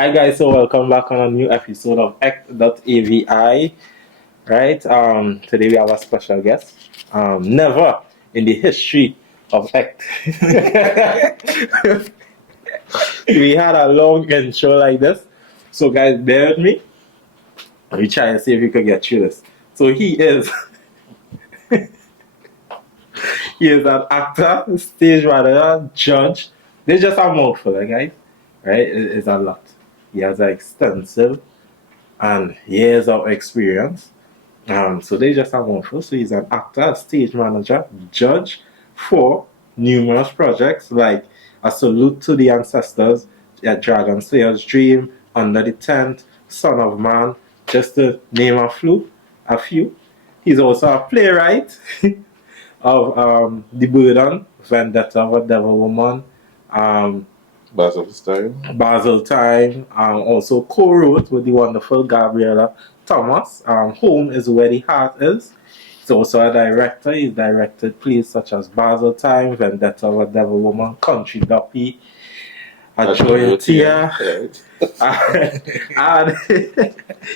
Hi guys, so welcome back on a new episode of Echt.AVI. Right? Today we have a special guest. Never in the history of Echt. We had a long intro like this. So guys, bear with me. We try and see if we could get through this. So he is an actor, stage manager, judge. There's just a mouthful, guys. Right? It's a lot. He has an extensive and years of experience. So they just have one first. So he's an actor, stage manager, judge for numerous projects like A Salute to the Ancestors, Dragon Slayer's Dream, Under the Tent, Son of Man, just to name a few. He's also a playwright of The Burden, Vendetta of a Devil Woman, Basel Time, also co-wrote with the wonderful Gabriella Thomas. Home is where the heart is. He's also a director. He's directed plays such as Basel Time, Vendetta of a Devil Woman, Country Duppy, A Joy Tia. And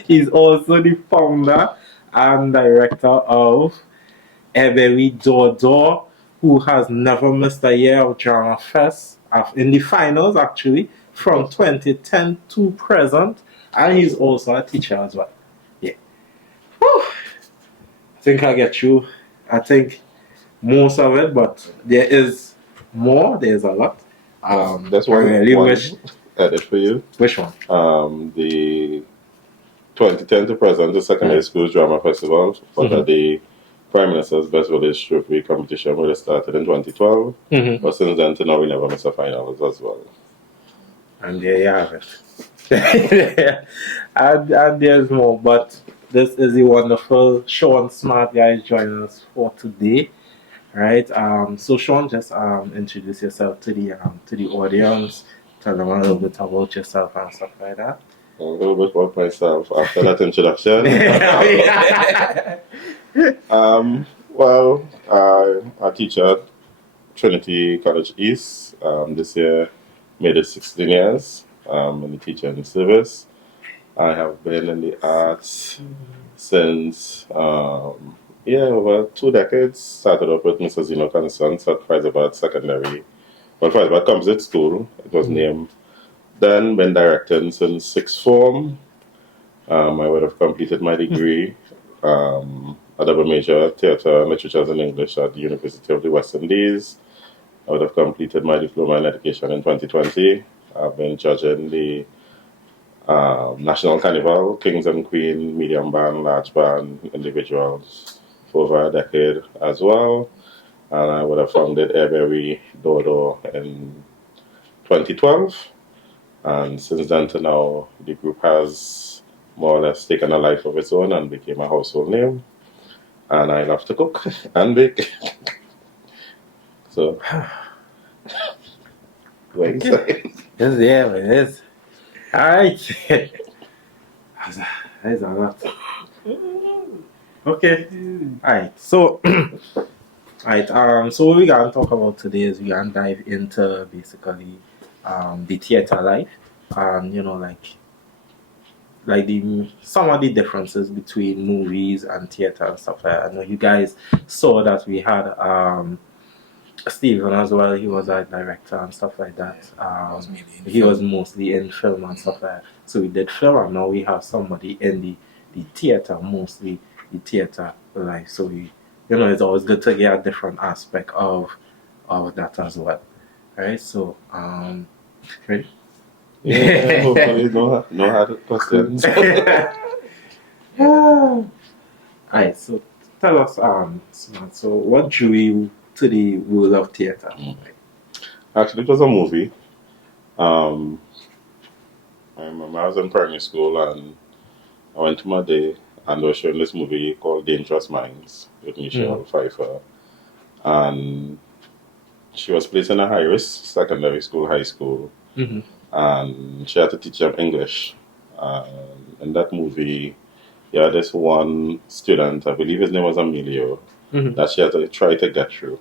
he's also the founder and director of Echt.AVI Door, who has never missed a year of Drama Fest in the finals actually from 2010 to present, and he's also a teacher as well. Yeah. Whew. I think I'll get through. I think most of it, but there is more. There's a lot. That's one really wish edit for you. Which one? The 2010 to present, the secondary school drama festival, but the Prime Minister's Best Village Trophy competition would have started in 2012, but since then to now we never miss a finals as well. And there you have it. and there's more, but this is the wonderful Shawn Smart guy joining us for today, right? So Shawn, just introduce yourself to the audience. Tell them a little bit about yourself and stuff like that. A little bit about myself after that introduction. Well, I teach at Trinity College East. This year made it 16 years in the teaching service. I have been in the arts since, over 2 decades. Started off with Mrs. Zeno Constance at Fyzabad Secondary. Well, Fyzabad Composite School, it was named. Then been directing since 6th form. I would have completed my degree, a double major, theatre, literatures and English at the University of the West Indies. I would have completed my diploma in education in 2020. I've been judging the National Carnival, Kings and Queen, medium band, large band, individuals for over a decade as well. And I would have founded Echt.AVI Dodo in 2012. And since then to now, the group has more or less taken a life of its own and became a household name. And I love to cook and bake. So, what you say? Yes, yeah, it is. Alright. That's a lot. Okay. Alright, so so what we gonna talk about today is we gonna dive into basically the theater life and like some of the differences between movies and theater and stuff like that. I know you guys saw that we had Steven as well. He was a director and stuff like that. He was mostly in film and stuff like that. So we did film, and now we have somebody in the theater, mostly the theater life. So it's always good to get a different aspect of that as well. Right? So ready? Yeah, hopefully no hard questions. Alright, so tell us, Smart, so what drew you to the world of theater? Actually, it was a movie. I remember I was in primary school and I went to my day and they were showing this movie called Dangerous Minds with Michelle Pfeiffer. And she was placed in a high-risk secondary school, high school. And she had to teach them English. In that movie, this one student, I believe his name was Emilio, that she had to try to get through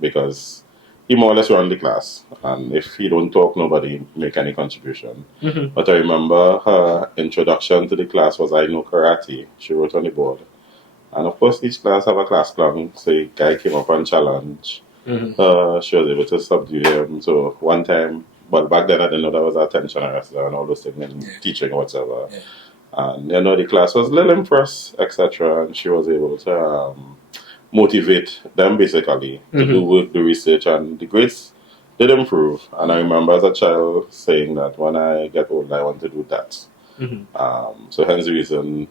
because he more or less run the class, and if he don't talk, nobody make any contribution. But I remember her introduction to the class was I know karate. She wrote on the board, and of course each class have a class clown. So a guy came up and challenge. She was able to subdue him. So one time, but back then I didn't know that was attention wrestler and all those things and teaching or whatever. And the class was a little impressed, etc. And she was able to motivate them basically to do the research, and the grades did improve. And I remember as a child saying that when I get old, I want to do that. So hence the reason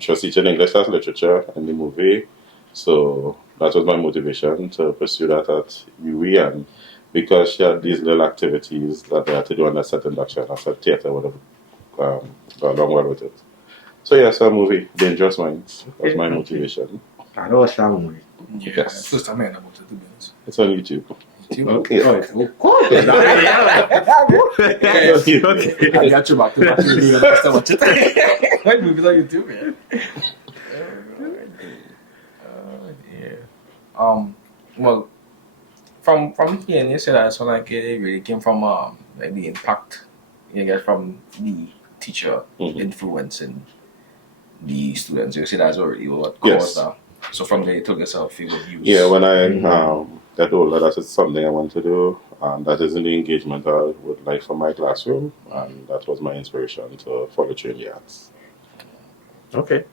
she was teaching English as literature in the movie. So that was my motivation to pursue that at UE, and because she had these little activities that they had to do on that set induction, I said theatre would have gone along well with it. So yes, a movie, Dangerous Minds, was my motivation. I know what's that movie. Yes. First time I heard about it, to be honest. It's on YouTube. Okay. Oh, it's cool. Okay. I got you back to back. You understand what you think? Why movies on YouTube, man? Well, from here, you said that so like it really came from like the impact you get from the teacher influencing the students. You said that's already what caused that. So from there, you took yourself, you would use. Yeah, when I got older, that is something I want to do, and that is in the engagement I would like for my classroom, and that was my inspiration to follow through in the arts. Okay.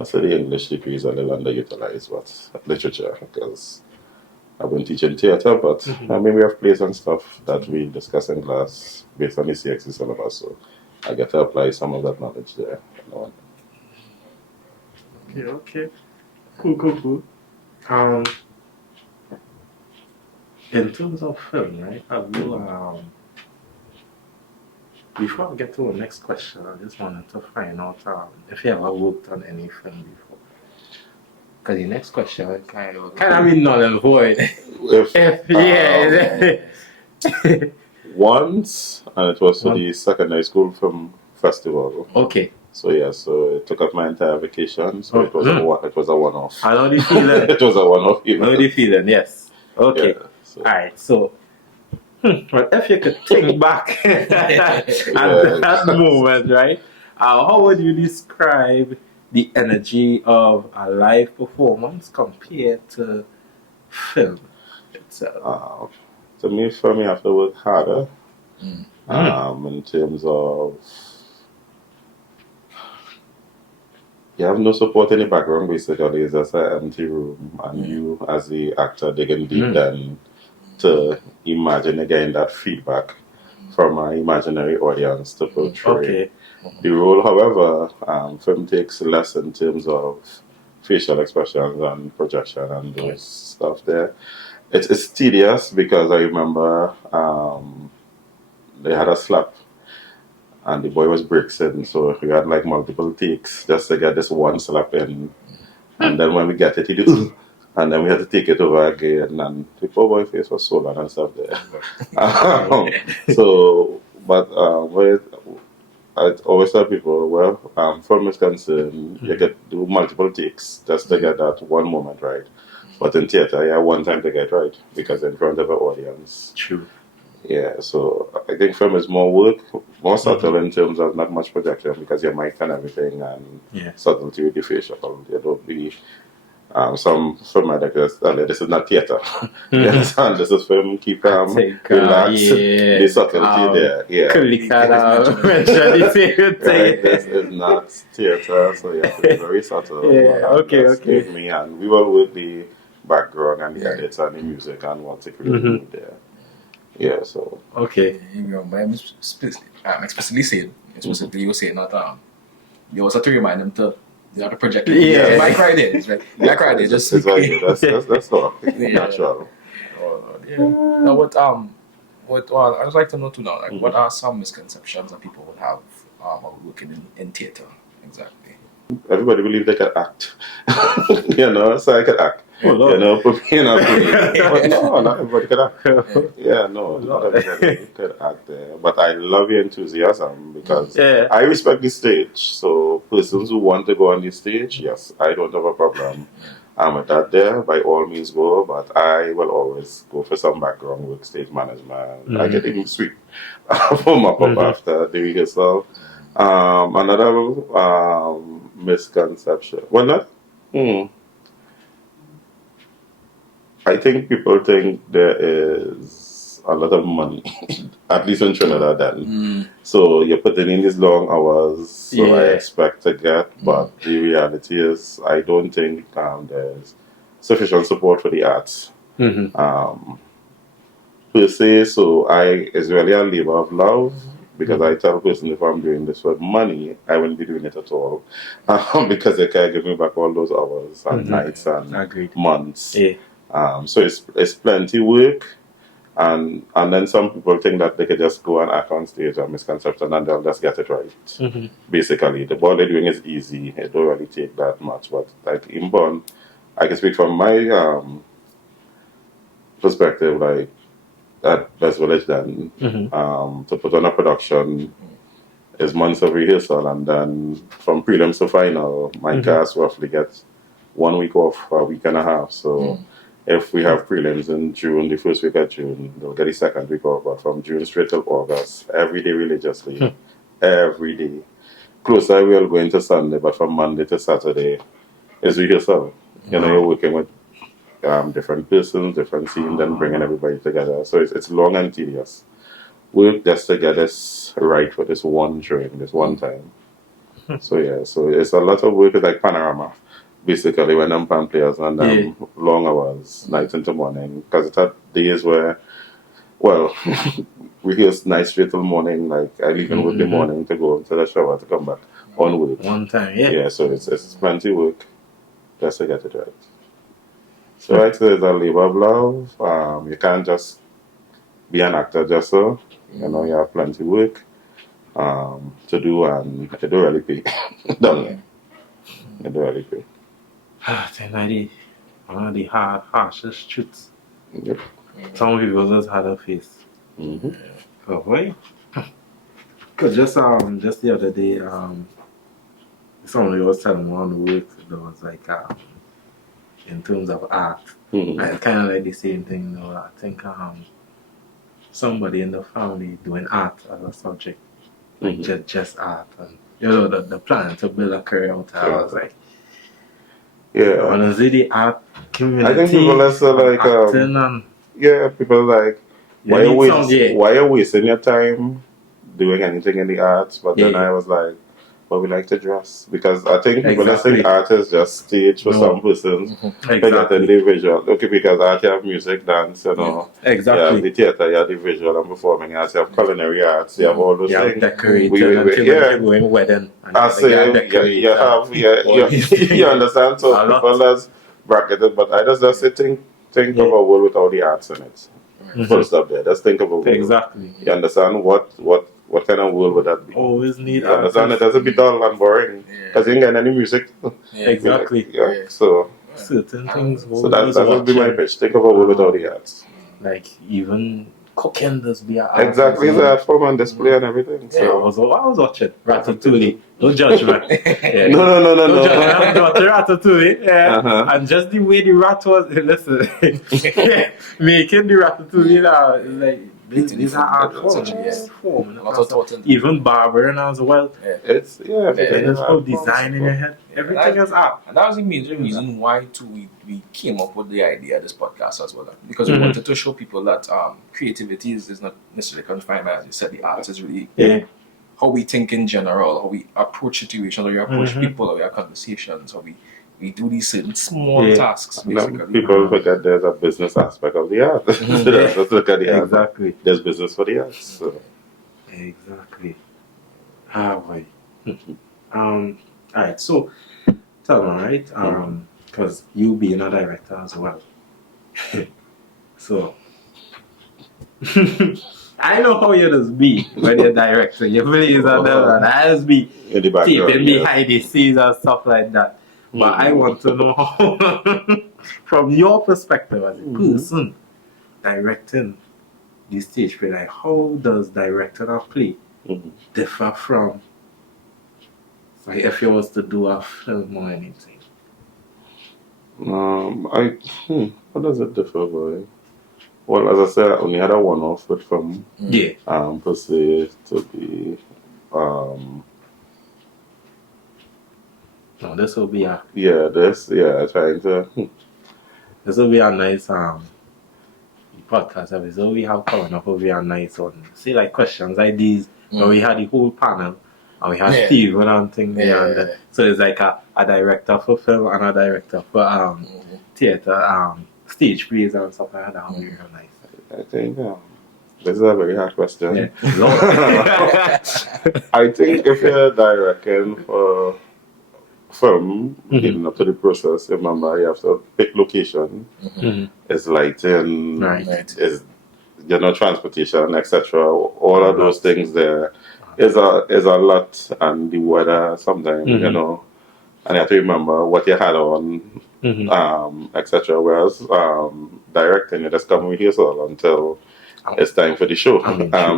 I say the English degree is a little underutilized, but literature, because I've been teaching theatre, but I mean, we have plays and stuff that we discuss in class based on the CXC syllabus, so I get to apply some of that knowledge there. Okay. Cool. In terms of film, right? Have you before I get to the next question, I just wanted to find out if you ever worked on any film before. Because the next question is kind of mean null and void. Once, and it was for the secondary school film festival. Okay. So yeah, so it took up my entire vacation. So it was a one-off. I know the feeling. It was a one-off I know the feeling. Yes. Okay. Yeah, so. All right. So, well, if you could think back at that moment, right? How would you describe the energy of a live performance compared to film itself? For me, I have to work harder. In terms of you have no support in the background, basically. It's just an empty room, and you, as the actor, digging deep then to imagine again that feedback from an imaginary audience to portray the role. However, film takes less in terms of facial expressions and projection and those stuff there. It's tedious because I remember they had a slap and the boy was brixing, so we had like multiple takes just to get this one slap in. And then when we get it, he do, and then we had to take it over again, and the poor boy face was swollen and stuff there. I always tell people, film is concerned, you get do multiple takes just to get that one moment right. But in theatre, you have one time to get right because in front of an audience. True. Yeah, so I think film is more work, more subtle in terms of not much projection because your mic and everything and subtlety with the facial. There don't be some filmmakers this is not theatre. You understand? This is film, keep calm, relax, the subtlety there. Yeah. This is not theatre, so you have to be very subtle. Take me and we will work the background and the edits and the music and what to create there. Yeah, so okay. I'm explicitly saying you were saying that you also have to remind them to you have to project it. Yeah, my cry there is right. My cry there just that's all natural. Now what I'd like to know too now, like what are some misconceptions that people would have about working in theatre exactly? Everybody believes they can act. So I can act. But no, not everybody can act. Not everybody can act there. But I love your enthusiasm because I respect the stage. So persons who want to go on the stage, yes, I don't have a problem. with that there, by all means go, but I will always go for some background work, stage management. I get even sweep for mop up after the rehearsal. Another misconception. Well, not. I think people think there is a lot of money, at least in Trinidad then. So you're putting in these long hours, so I expect to get, but the reality is I don't think there's sufficient support for the arts. Per se, so it's really a labor of love, because I tell person if I'm doing this for money, I wouldn't be doing it at all, because they can't give me back all those hours and nights and months. So it's plenty work, and then some people think that they could just go and act on stage, a misconception, and they'll just get it right. Basically, the what they're doing is easy. It don't really take that much. But like in Bonn, I can speak from my perspective, like at Best Village then, to put on a production is months of rehearsal, and then from prelims to final, my cast roughly gets 1 week off, a week and a half. So if we have prelims in June, the first week of June, they'll get the second week off. But from June straight till August, every day religiously, every day. Closer we'll go into Sunday, but from Monday to Saturday is rehearsal. You know, you're working with different persons, different scenes, and bringing everybody together. So it's long and tedious. Work just to get this right for this one showing, this one time. So yeah, so it's a lot of work. It's like panorama, basically, when I'm pan players and long hours, nights into morning. Because it's at days where, well, we hear night straight till morning. Like I leave in work the morning to go to the shower to come back on work. One time, Yeah, so it's plenty work just to get it right. So right, so it's a labor of love. You can't just be an actor just so. You know, you have plenty of work to do, and it don't really pay. Don't it? It don't really pay. Then one of the harshest truths. Yep. Some people just had a face. Oh boy. Cause just the other day, somebody was telling me on the work there was like in terms of art. It's kind of like the same thing though. I think somebody in the family doing art as a subject, like just art, and you know the plan to build a career out of it. I was like, honestly, the art community. I think people are so like people like why are you wasting your time doing anything in the arts? But then I was like, but we like to dress, because I think people think art is just stage for some persons. Exactly. The visual. Okay, because art you have music, dance, you know. Exactly. You have the theater, you have the visual and performing arts, you have culinary arts, you have all those things. Decorating, going wedding. I say you have you understand. So people that's bracketed, but I just say think of a world without the arts in it. Full stop there. Just think of a world. Exactly. You understand what kind of world would that be? Always need. You understand? It doesn't be dull and boring because you ain't get any music. Exactly. So certain things. So that would be my pitch. Think of a world without the arts. Like even cooking does be an art. Exactly, the art form and display and everything. So I was watching Ratatouille. Don't judge me. No. Don't judge me. I'm Ratatouille. And just the way the rat was, listen, making the Ratatouille now is like. These are art form. Even barbering as well. It's there's no design in your head. Everything is art. And that was the major reason why too we came up with the idea of this podcast as well. Because we wanted to show people that creativity is not necessarily confined, as you said, the arts is really how we think in general, how we approach situations, how we approach people, how we have conversations, how we do these certain small tasks, basically. People forget there's a business aspect of the art. Let's look at the art. Exactly. There's business for the arts. So. Exactly. Boy. Alright, so tell me, right? Because you being a director as well. So I know how you just be when you're director. You please and I just be keeping behind the scenes and stuff like that. But I want to know how, from your perspective as a person directing the stage play, like how does directing a play differ from, like if you was to do a film or anything? What does it differ by? Well, as I said, I only had a one-off with film. Yeah. Per se to be No, this will be a trying to this will be a nice podcast episode. We have coming up will be a nice one. See like questions like these where we had the whole panel and we had Steve and thing there and so it's like a director for film and a director for theatre, stage plays and stuff like that. That would be real nice. I think this is a very hard question. Yeah. I think if you're directing for film, leading up to the process, remember you have to pick location, it's lighting, is transportation, etc. All of those things there is a lot, and the weather sometimes, and you have to remember what you had on, etc. Whereas directing, you just come rehearsal until it's time for the show,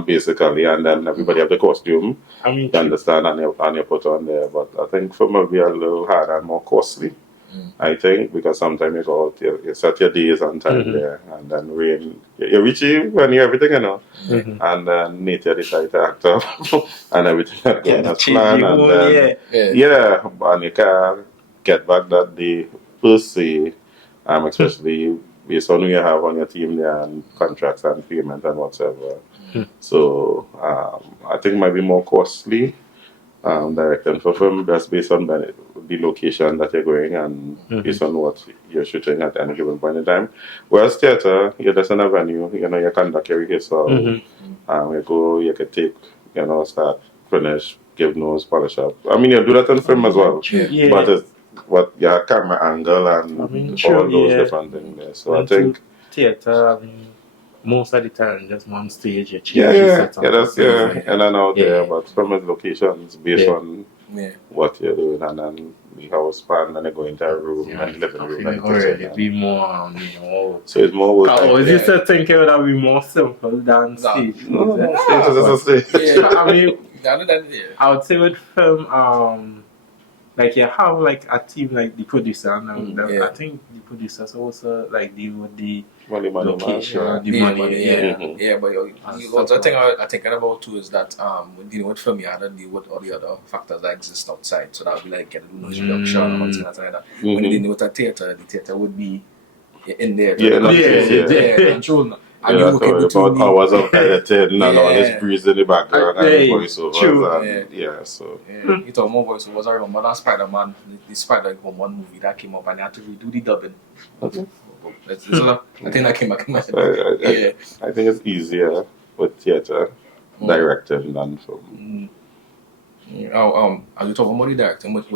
basically, and then everybody have the costume, you understand, and you put on there. But I think film will be a little harder and more costly. I think because sometimes you go out, you set your days and time there, and then rain, you reach when you everything, and then nature decide to act up, and everything kind of plan, and then and you can't get back that day per se, especially based on who you have on your team there and contracts and payment and whatever. So I think it might be more costly. Directing for film just based on the location that you're going and based on what you're shooting at any given point in time. Whereas theatre, you're just in a venue, you conduct your rehearsal, you go, you can take, start, finish, give notes, polish up. I mean, you do that in film as well, but it's what your camera angle and all those different things there. So I think theatre, most of the time, just one stage, you change and then out there, but from the locations based on what you're doing, and then the house plan, and you go into a room and the living room and kitchen. Be more, so it's more work. I always used to think it would have been more simple than stage. No, stage is a stage. I mean, I would say with film, like you have like a team like the producer, and I think the producers also like deal with the location, the money. But you also thing I'm thinking about too is that when dealing with film, you have to deal with all the other factors that exist outside. So that would be like get a noise reduction or something like that. When you're dealing with a theatre, the theatre would be in there. Control. And you're talking about hours of editing and all this breeze in the background and voiceovers. So you talk more voiceovers. I remember that Spider-Man, the Spider-Man one movie that came up and they had to redo the dubbing. I think that came back in my head. I think it's easier with theatre directing than film. As we talk about the directing with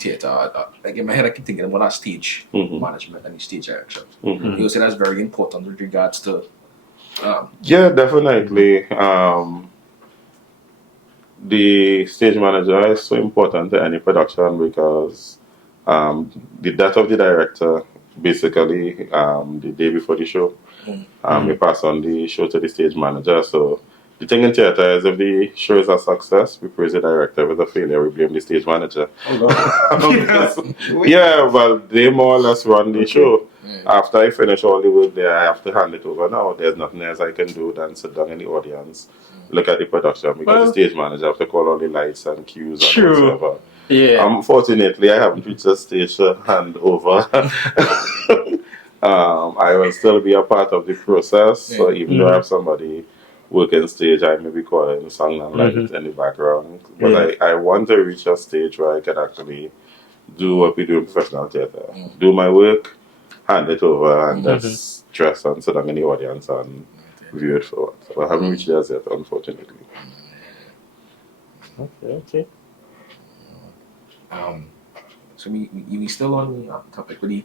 theatre, like in my head I keep thinking about that stage management and the stage direction. You say that's very important with regards to definitely. The stage manager is so important to any production because the death of the director basically the day before the show we pass on the show to the stage manager. So the thing in theatre is if the show is a success, we praise the director. If it's a failure, we blame the stage manager. Well, they more or less run the show. After I finish all the work there, I have to hand it over now. There's nothing else I can do than sit down in the audience, look at the production, because the stage manager have to call all the lights and cues and whatever. Unfortunately, I haven't reached a stage to hand over. I will still be a part of the process. So even though I have somebody working stage, I may be calling song and lights in the background. But I want to reach a stage where I can actually do what we do in professional theatre. Do my work, hand it over, and just dress and sit down in the audience and view it for what. So I haven't reached there yet, unfortunately. Okay. So we still on the topic with the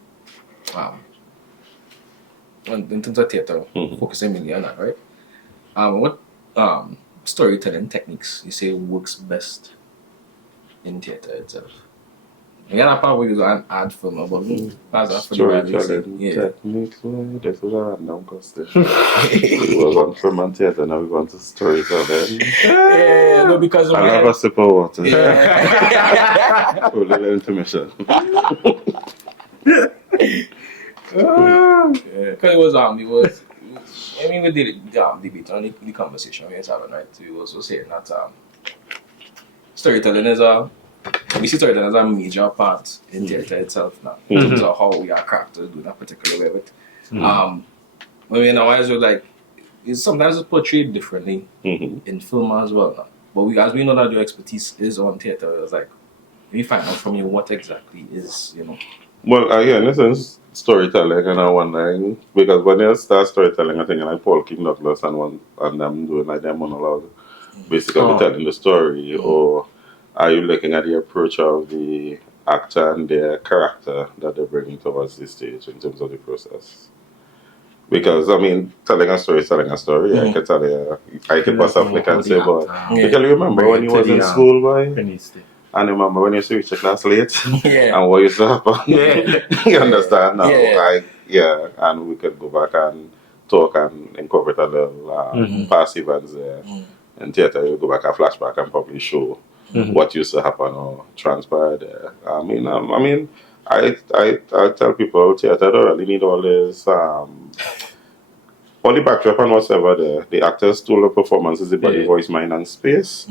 in terms of theatre, focusing mainly on that, right? What storytelling techniques you say works best in theatre itself? Again, I probably was an ad film, but that's a Storytelling techniques. Well, this was a random question. We was on film and theatre, now we want to storytelling. Yeah, but because of I love a sip of water. Yeah. A little intermission. Because it was I mean, we did debate on the conversation we was having, right? We was also saying that storytelling we see storytelling as a major part in theatre itself now, in terms of how we are characters do that particular way with. I mean, otherwise, sometimes it's portrayed differently in film as well now. But as we know that your expertise is on theatre, it's like, we find out from you what exactly is, Well, again, this is storytelling, and I'm wondering because when you start storytelling, I think like Paul King Douglas and them doing like their monologue, basically telling the story, or are you looking at the approach of the actor and their character that they're bringing towards the stage in terms of the process? Because I mean, telling a story is telling a story. I can tell you, I can possibly can say, but because you remember when you was in school, boy. And remember when you used to reach the class late and what used to happen? You understand now? And we could go back and talk and incorporate a little past events there. In theatre, you go back and flashback and probably show what used to happen or transpire there. I tell people theatre don't really need all this all the backdrop and whatever there. The actors tool the performance is the body, voice, mind and space.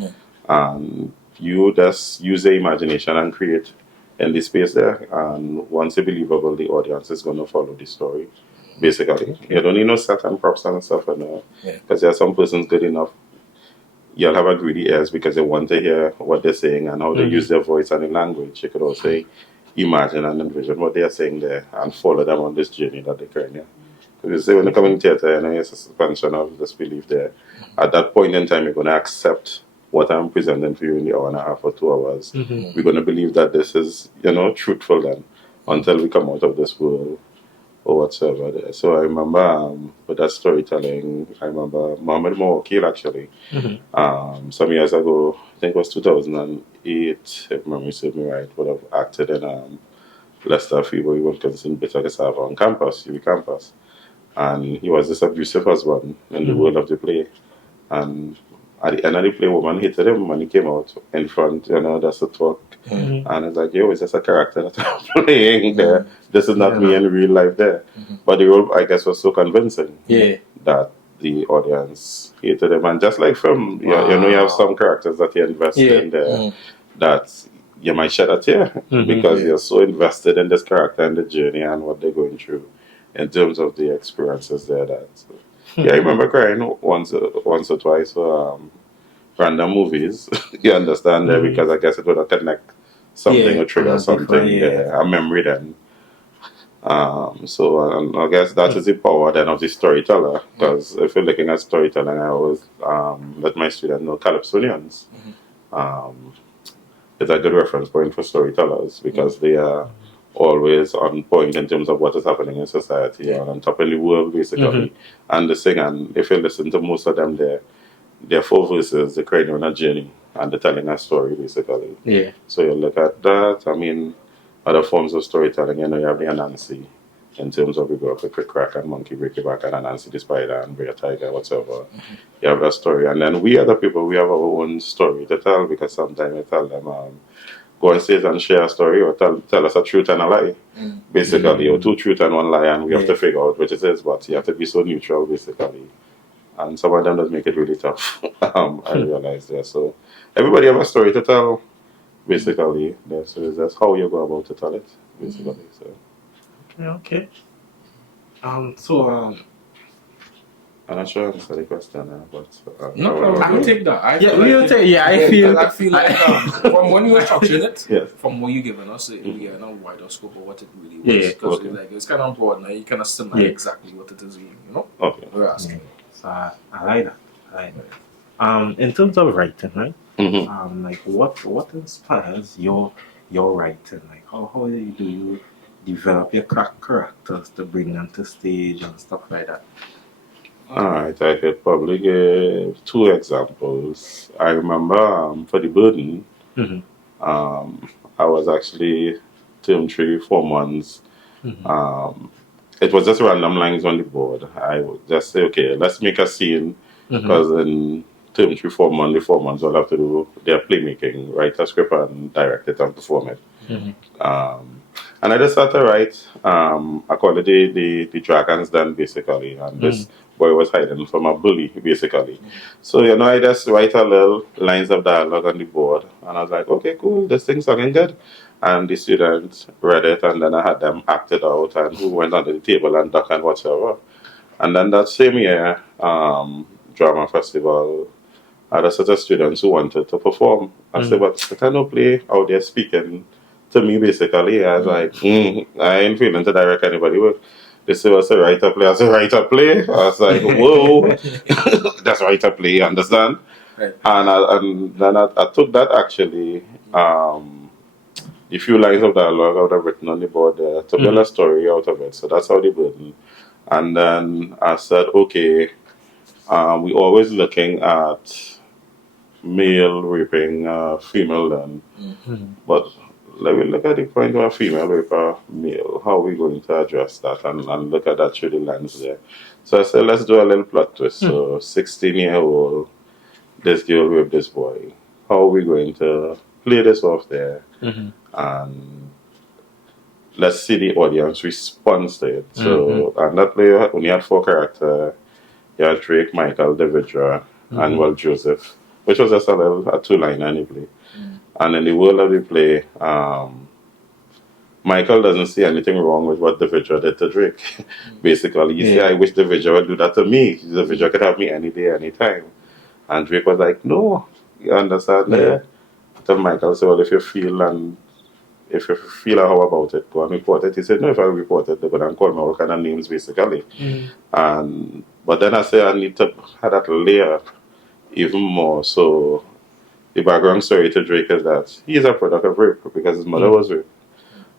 And you just use the imagination and create in the space there, and once it's believable, the audience is going to follow the story. Basically, you don't need no set and props and stuff, because there are some persons good enough. You'll have a greedy ears because they want to hear what they're saying and how they use their voice and the language. You could also imagine and envision what they are saying there and follow them on this journey that they're carrying. Because you say when you come in theatre, it's a suspension of disbelief there. At that point in time, you're going to accept what I'm presenting for you in the hour and a half or 2 hours. We're going to believe that this is, truthful then, until we come out of this world or whatsoever there. So I remember with that storytelling, I remember Mohammed Mawakil actually, some years ago, I think it was 2008, if memory serves me right, would have acted in Echt.AVI, where he was in Bitter Cassava on campus, UV campus. And he was this abusive husband in the world of the play. And at the end of the play, woman hated him when he came out in front, that's a talk. And it's like, yo, is this a character that I'm playing there? This is not me in real life there. But the role, I guess, was so convincing that the audience hated him. And just like film, you have some characters that you invest in there that you might shed a tear because you're so invested in this character and the journey and what they're going through in terms of the experiences there. I remember crying once or twice for random movies. You understand there because I guess it would connect something or trigger something, a memory then. So I guess that is the power then of the storyteller. Because if you're looking at storytelling, I always let my students know Calypsonians. It's a good reference point for storytellers because they are always on point in terms of what is happening in society and on top of the world basically. And the thing, and if you listen to most of them, they're 4 verses, they're creating on a journey and they're telling a story basically. So you look at that. I mean, other forms of storytelling, you have the Anansi in terms of we go up with Quick Crack and Monkey Break Your Back and Anansi the Spider and Bray Tiger, whatever. You have that story. And then we other people, we have our own story to tell because sometimes we tell them, go on stage and share a story or tell us a truth and a lie, basically, or 2 truths and 1 lie, and we have to figure out which it is, but you have to be so neutral, basically. And some of them does make it really tough, I realize there. So everybody have a story to tell, basically. So that's how you go about to tell it, basically. So. Okay. I'm not sure I answered the question, but no problem. I will take that. I feel like from when you were structuring it, from what you given us, we are now wider scope of what it really was. Because it's kind of broad now. You kind of still know exactly what it is, Okay. We're asking. So I like that. In terms of writing, right? Like what inspires your writing? Like how do you develop your characters to bring them to stage and stuff like that? Alright, I could probably give 2 examples. I remember for The Burden, I was actually term 3, 4 months. It was just random lines on the board. I would just say, okay, let's make a scene, because in term 3, 4 months, the 4 months, all have to do their playmaking, write a script and direct it and perform it. And I just started to write. I call it the Dragon's Den, basically. And this boy was hiding from a bully, basically. So, I just write a little lines of dialogue on the board. And I was like, okay, cool, this thing's sounding good. And the students read it, and then I had them act it out, and who went under the table and duck and whatever. And then that same year, drama festival, I had a set of students who wanted to perform. I said, but I cannot play out there speaking to me, basically. I was like, I ain't feeling to direct anybody with. They said, what's a writer play? I said, writer play? I was like, whoa, that's writer play, you understand? Right. And then I took that, actually, the few lines of dialogue I would have written on the board there to build a story out of it. So that's how they burden. And then I said, okay, we always looking at male raping female then. But let me look at the point where female rape a male. How are we going to address that and look at that through the lens there? So I said, let's do a little plot twist. So 16-year-old, this girl raped this boy. How are we going to play this off there? And let's see the audience response to it. So, and that play only had 4 characters. You had Drake, Michael, Davidra, and well, Joseph, which was just a 2-line anyway. And in the world of the play, Michael doesn't see anything wrong with what Davidra did to Drake. Basically, he said, I wish Davidra would do that to me. Davidra could have me any day, any time. And Drake was like, no, you understand? So Michael said, well, if you feel how about it, go and report it. He said, no, if I report it, they're going to call me all kind of names, basically. But then I said, I need to have that layer even more. So the background story to Drake is that he is a product of rape because his mother was raped.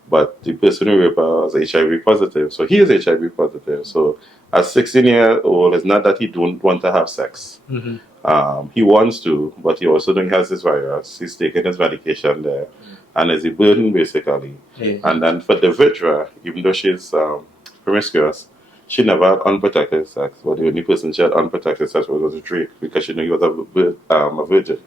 But the person who raped her was HIV positive. So he is HIV positive. So as 16-year-old, it's not that he don't want to have sex. He wants to, but he also don't has this virus. He's taking his medication there. And is a burden, basically. And then for Davidra, even though she's promiscuous, she never had unprotected sex. But the only person she had unprotected sex was Drake, because she knew he was a virgin,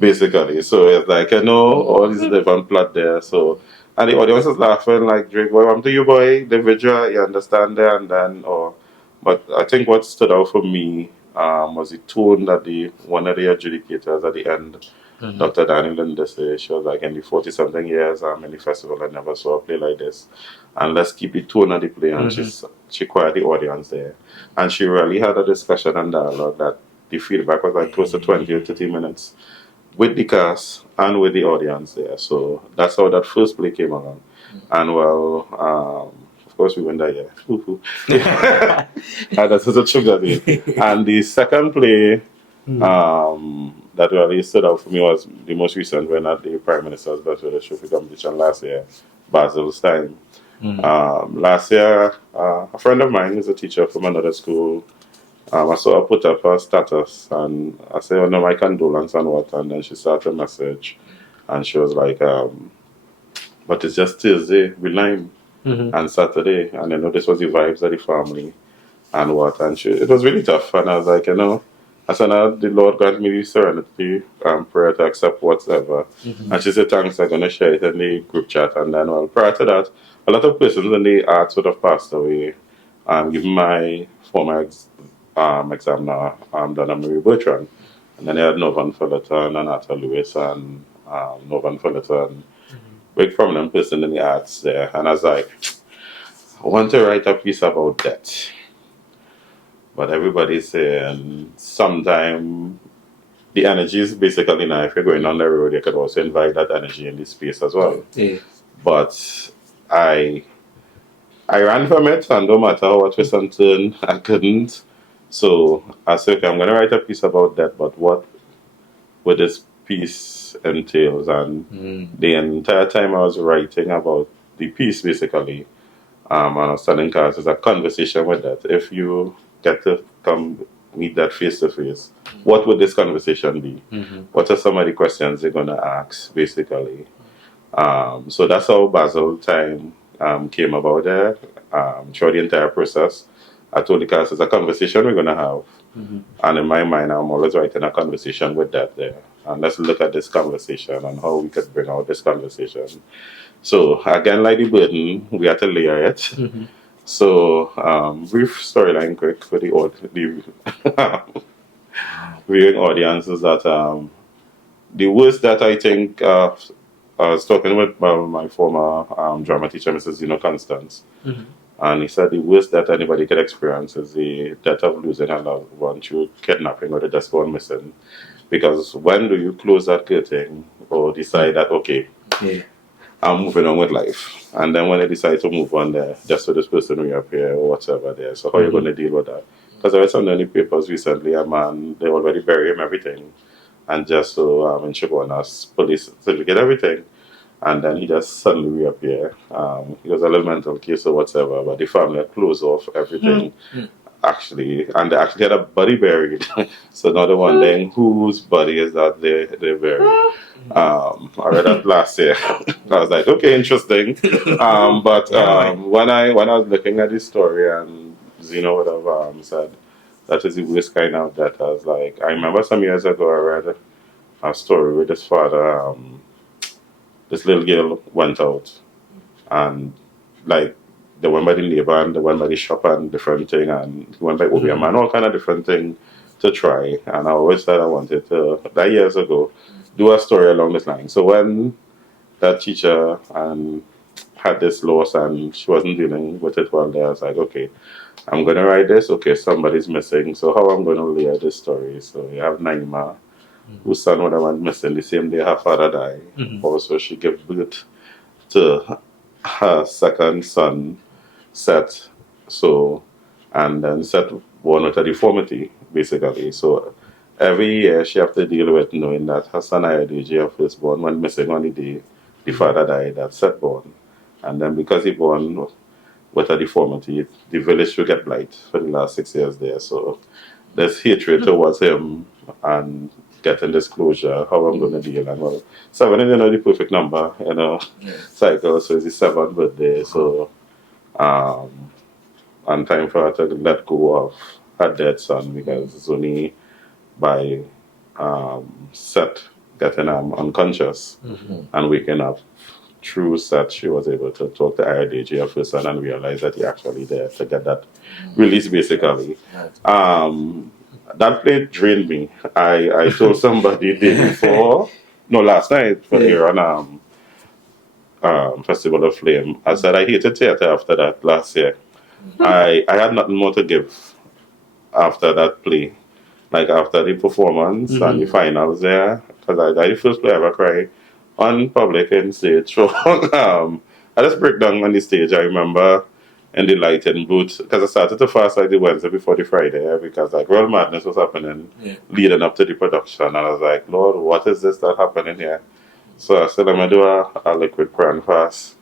basically. So it's like, all these different plot there. So, and the audience is laughing like, Drake, boy, I'm to you, boy, Davidra, you understand there, and then, but I think what stood out for me was the tone that one of the adjudicators at the end, Dr. Daniel Lindis, she was like, in the 40-something years in the festival, I never saw a play like this. And let's keep the tone of the play. And she quiet the audience there. And she really had a discussion and dialogue that the feedback was like close to 20 or 30 minutes with the cast and with the audience there. So that's how that first play came along. And well, of course we went there, yeah. And that's a sugar day. And the second play, that really stood out for me was the most recent one at the Prime Minister's Best Leadership Trophy competition last year, Basil's time. Last year, a friend of mine is a teacher from another school. I saw her put up her status, and I said, oh no, my condolence and what, and then she started a message, and she was like, but it's just Thursday, we line, and Saturday, and this was the vibes of the family, and what, and it was really tough, and I was like, I said, the Lord grant me the serenity and prayer to accept whatever. And she said, thanks, I'm going to share it in the group chat. And then, well, prior to that, a lot of persons in the arts would have passed away. Even my former examiner, Donna Marie Bertrand. And then I had Novan Fullerton and Atta Lewis and Novan Fullerton, big prominent person in the arts there. And I was like, I want to write a piece about that. But everybody's saying sometime the energy is basically now, if you're going on the road, you could also invite that energy in this space as well. But I ran from it, and no matter how I twist and turn, I couldn't. So I said, okay, I'm going to write a piece about that, but what would this piece entails? And the entire time I was writing about the piece, basically, and I was telling cars, it's a conversation with that. If you get to come meet that face to face, what would this conversation be? What are some of the questions they're going to ask, basically? So that's how Basel time came about there. Throughout the entire process, I told the class it's a conversation we're going to have. And in my mind, I'm always writing a conversation with that there. And let's look at this conversation and how we could bring out this conversation. So again, like the burden, we had to layer it. So brief storyline quick for the viewing audience is that the worst that I think I was talking with my former drama teacher, Mrs. Zeno Constance, and he said the worst that anybody could experience is the death of losing a loved one through kidnapping or the just gone missing. Because when do you close that curtain or decide that, okay, I'm moving on with life? And then when I decide to move on there, just so this person reappear or whatever there, so how are you going to deal with that? Because I read some of the papers recently, a man, they already bury him, everything. And just so in Chibona's police certificate, everything. And then he just suddenly reappear. He was a little mental case or whatever, but the family had closed off everything. Actually, and they actually had a body buried. So now they're wondering whose body is that they buried. I read that last year. I was like, okay, interesting. But when I was looking at this story and Zeno would have said that is the worst kind of death, I was like, I remember some years ago I read a story with his father. This little girl went out and like they went by the neighbor and they went by the shop and different thing and went by Obiam and all kind of different thing to try. And I always said I wanted to, that years ago, do a story along this line. So when that teacher had this loss and she wasn't dealing with it well there, I was like, okay, I'm going to write this. Okay, somebody's missing. So how I'm going to layer this story? So you have Naima, whose son would have went missing the same day her father died. Also, she gave birth to her second son, Seth. So, and then Seth born with a deformity, basically. So, every year she have to deal with knowing that her son IDG, her firstborn, went missing on the day the father died, that Seth born. And then because he born with a deformity, the village will get blight for the last 6 years there. So, there's hatred towards him and getting this closure, how I'm going to deal. And well, 7 is the perfect number, cycle. So it's the 7th birthday. So, and time for her to let go of her dead son because it's only by Seth getting unconscious and waking up through Seth she was able to talk to IRDG of her son and realize that he actually there to get that release basically. That play drained me. I told somebody the day before, no, last night for here on Festival of Flame. I said I hated theatre after that last year. I had nothing more to give after that play. Like after the performance and the finals there, because I the first play I ever cried on public in stage. So I just break down on the stage. I remember in the lighting booth because I started to fast like the Wednesday before the Friday because like Real Madness was happening leading up to the production, and I was like, Lord, what is this that happening here? So I said I'm gonna do a liquid prayer and fast,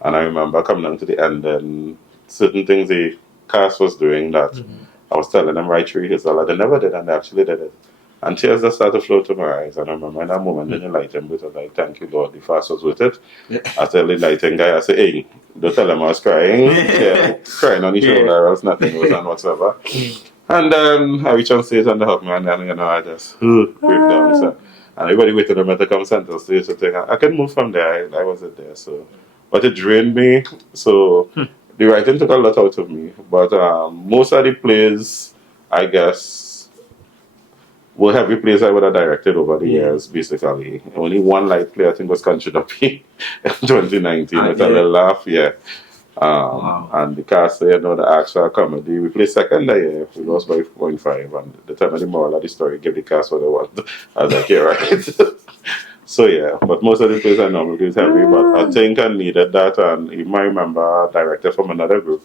and I remember coming down to the end and certain things the cast was doing that I was telling them right through his all, they never did, and they actually did it. And tears just started to flow to my eyes. And I remember in that moment in the lighting booth, I was like, thank you, Lord, the fast was with it. I tell the lighting guy, I say, hey, don't tell him I was crying. Crying on his shoulder, or else nothing was and whatsoever. And then I reach on stage and they hug me, and then, I just break down. So, and everybody waited for me to come center stage to think, I can move from there. I wasn't there. So, but it drained me. So, the writing took a lot out of me. But most of the plays, I guess, were heavy plays I would have directed over the years, basically. Only one light play, I think, was Country Duppy in 2019 with a little laugh, And the cast, the actual comedy, we played second that year. We lost by 0.5, and the time of the moral of the story gave the cast what they want. I was like, yeah, right. So, yeah, but most of the plays I normally do is heavy, but I think I needed that, and even I remember a director from another group.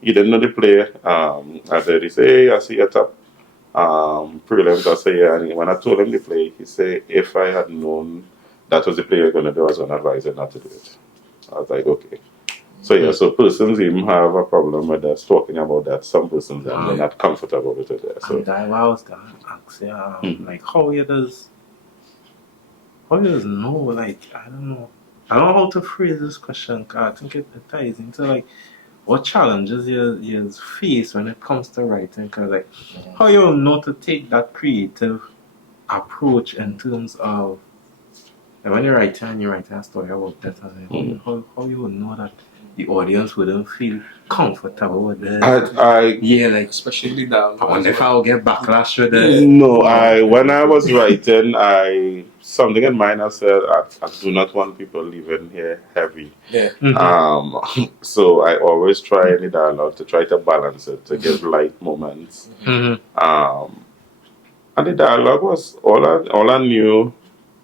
He didn't know the play. I said, he said, hey, I see your top prelims. I say, yeah, and when I told him the play, he said, if I had known that was the play you're going to do, I was going to advise him not to do it. I was like, okay. So, yeah, so persons even have a problem with us talking about that. Some persons are not comfortable with it. So. And I was going to ask you, like, how you does know, like, I don't know. I don't know how to phrase this question, because I think it ties into like what challenges you face when it comes to writing, because like how you know to take that creative approach in terms of like when you're writing a story about death, and how you would know that the audience wouldn't feel comfortable with this. Yeah, like especially that. I wonder if I'll get backlash with this. No, when I was writing, something in mind. I said I do not want people leaving here heavy. Yeah. So I always try in the dialogue to try to balance it to give light moments. And the dialogue was all I knew.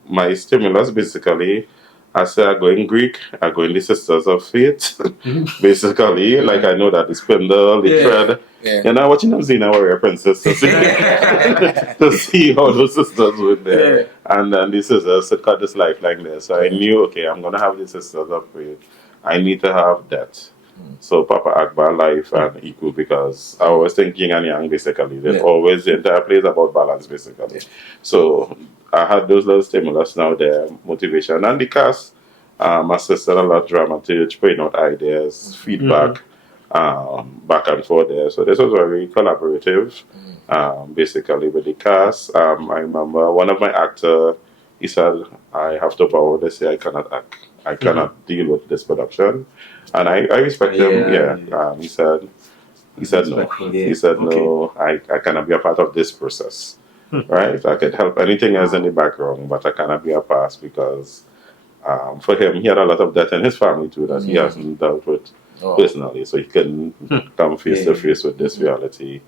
My stimulus basically. I said I go in Greek, I go in the Sisters of Fate. Basically, like I know that the spindle, the thread. Yeah. And I'm watching them Xena Warrior Princess to see, to see how those sisters were there. Yeah. And then the sisters to cut this lifeline there. So I knew, okay, I'm going to have the Sisters of Fate. I need to have that. So Papa Akbar life and equal, because I always think yin and yang basically. There's always the entire play is about balance basically. So I had those little stimulus now there, motivation. And the cast assisted a lot of dramaturgy, putting out ideas, feedback, back and forth there. So this was very collaborative, basically with the cast. I remember one of my actors, he said, I have to bow this year, I cannot act. I cannot deal with this production. And I respect him, he said no. He said no, I cannot be a part of this process. Right? I could help anything else in the background, but I cannot be a part because for him, he had a lot of debt in his family too that he hasn't dealt with personally, so he couldn't come face to face with this reality.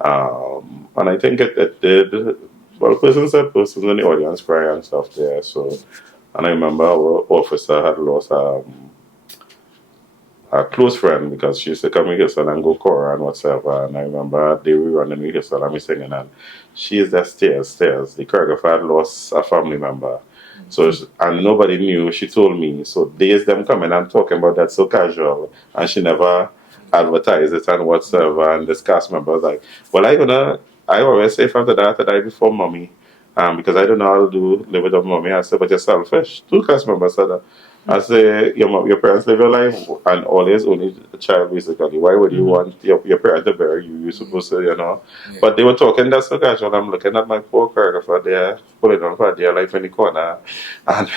And I think it did. Well, persons in the audience cry and stuff there. So, and I remember our officer had lost a close friend because she used to come rehearsal and go choir and whatsoever. And I remember they were running rehearsal and me singing, and she is there stairs. The choreographer had lost a family member. So, and nobody knew, she told me. So days them coming and talking about that so casual, and she never advertised it and whatsoever. And this cast member was like, well, I always say after that I die before mommy. Because I don't know how to live without mommy. I said, but you're selfish. Two cast members said that. I say, your parents live your life and always only a child basically. Why would you want your parent to bury you? You're supposed to, Yeah. But they were talking that so casual. I'm looking at my poor choreographer there, pulling on for dear life in the corner. And,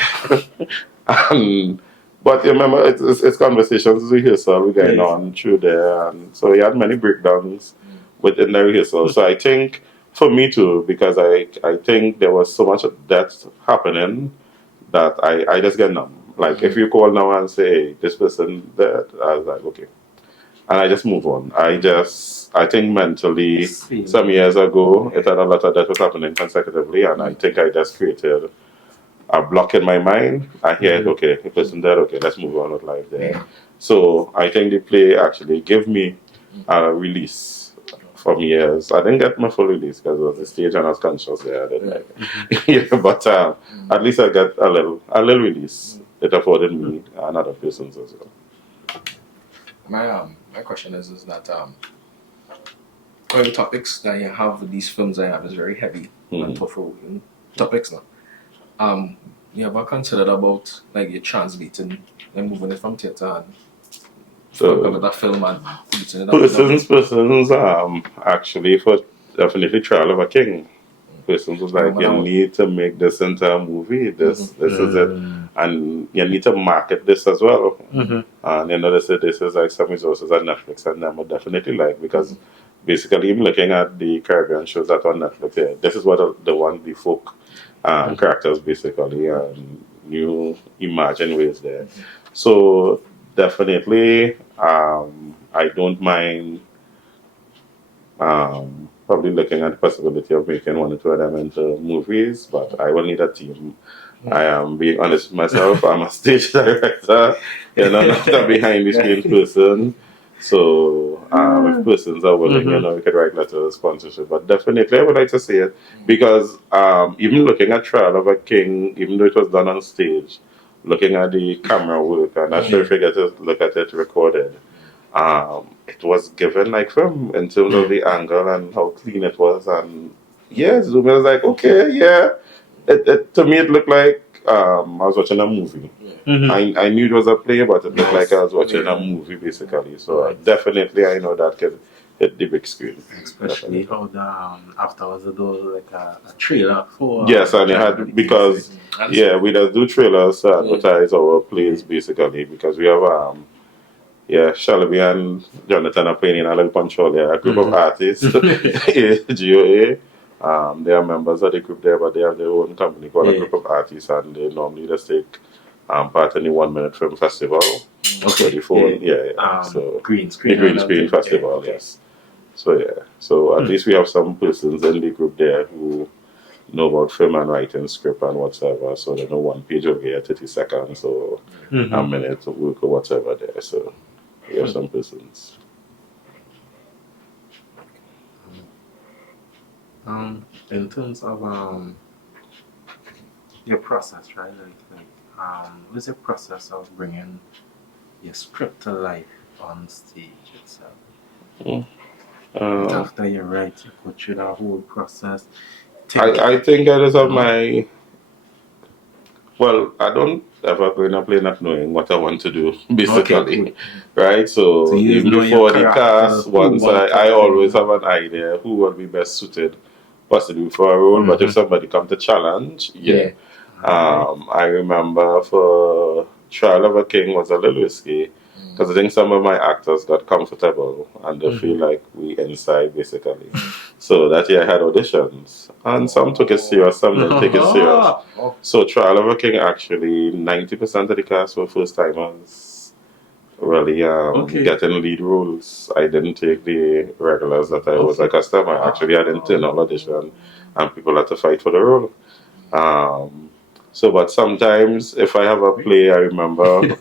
but you remember, it's conversations rehearsal we going on through there. And so we had many breakdowns within the rehearsal. So I think, for me too, because I think there was so much of that happening that I just get numb. Like if you call now and say, hey, this person dead, I was like, okay. And I just move on. I think mentally, some years ago, it had a lot of that was happening consecutively, and I think I just created a block in my mind. I hear it, okay, the person dead, okay, let's move on with life there. So I think the play actually gave me a release from years. I didn't get my full release because it was the stage and I was conscious there. But at least I got a little release. It afforded me and other persons as well. My question is that one of the topics that you have with these films I have is very heavy and thought-provoking topics now. You ever considered about like you're translating and moving it from theatre and that film and putting it up? Persons actually for definitely Trial of a King. Persons was like, you need to make this into a movie. This is it, and you need to market this as well. And they said this is like some resources on Netflix, and them would definitely like, because basically even looking at the Caribbean shows that on Netflix, this is what the folk characters basically new imagine ways there. So definitely, I don't mind. Probably looking at the possibility of making one or two of them into movies, but I will need a team. I am being honest with myself. I'm a stage director, not a behind the scenes person. So if persons are willing, we could write letters of sponsorship. But definitely I would like to see it, because even looking at Trial of a King, even though it was done on stage, looking at the camera work, I'm not sure if you get to look at it recorded. It was given like film in terms of the angle and how clean it was, and Zoom was like, okay, it to me it looked like I was watching a movie. I knew it was a play, but it looked like I was watching a movie basically. So definitely I know that can hit the big screen. Especially how the afterwards they do like a trailer for. Yes, and it had because we just do trailers to advertise our plays basically because we have Shelby and Jonathan are playing in a little punchhole there, a group of artists, GOA. They are members of the group there, but they have their own company called a group of artists, and they normally just take part in the 1 minute film festival. So the phone, so green screen. The green screen festival, yes. So at least we have some persons in the group there who know about film and writing script and whatever. So they know 1 page over here, 30 seconds or a minute of work or whatever there. So we have some persons. In terms of your process, right? What's the process of bringing your script to life on stage itself? After you write, you go through the whole process. I think I just have my. Well, I don't ever go in a play not knowing what I want to do, basically. Right? So even before the cast, once I always have an idea who would be best suited possibly for a role. But if somebody come to challenge, I remember for Trial of a King was a little risky because I think some of my actors got comfortable and they feel like we inside basically. So that year I had auditions and some took it serious, some didn't take it serious. So Trial of a King actually 90% of the cast were first timers really getting lead roles. I didn't take the regulars that I was accustomed. I actually had internal audition and people had to fight for the role. But sometimes if I have a play, I remember. No,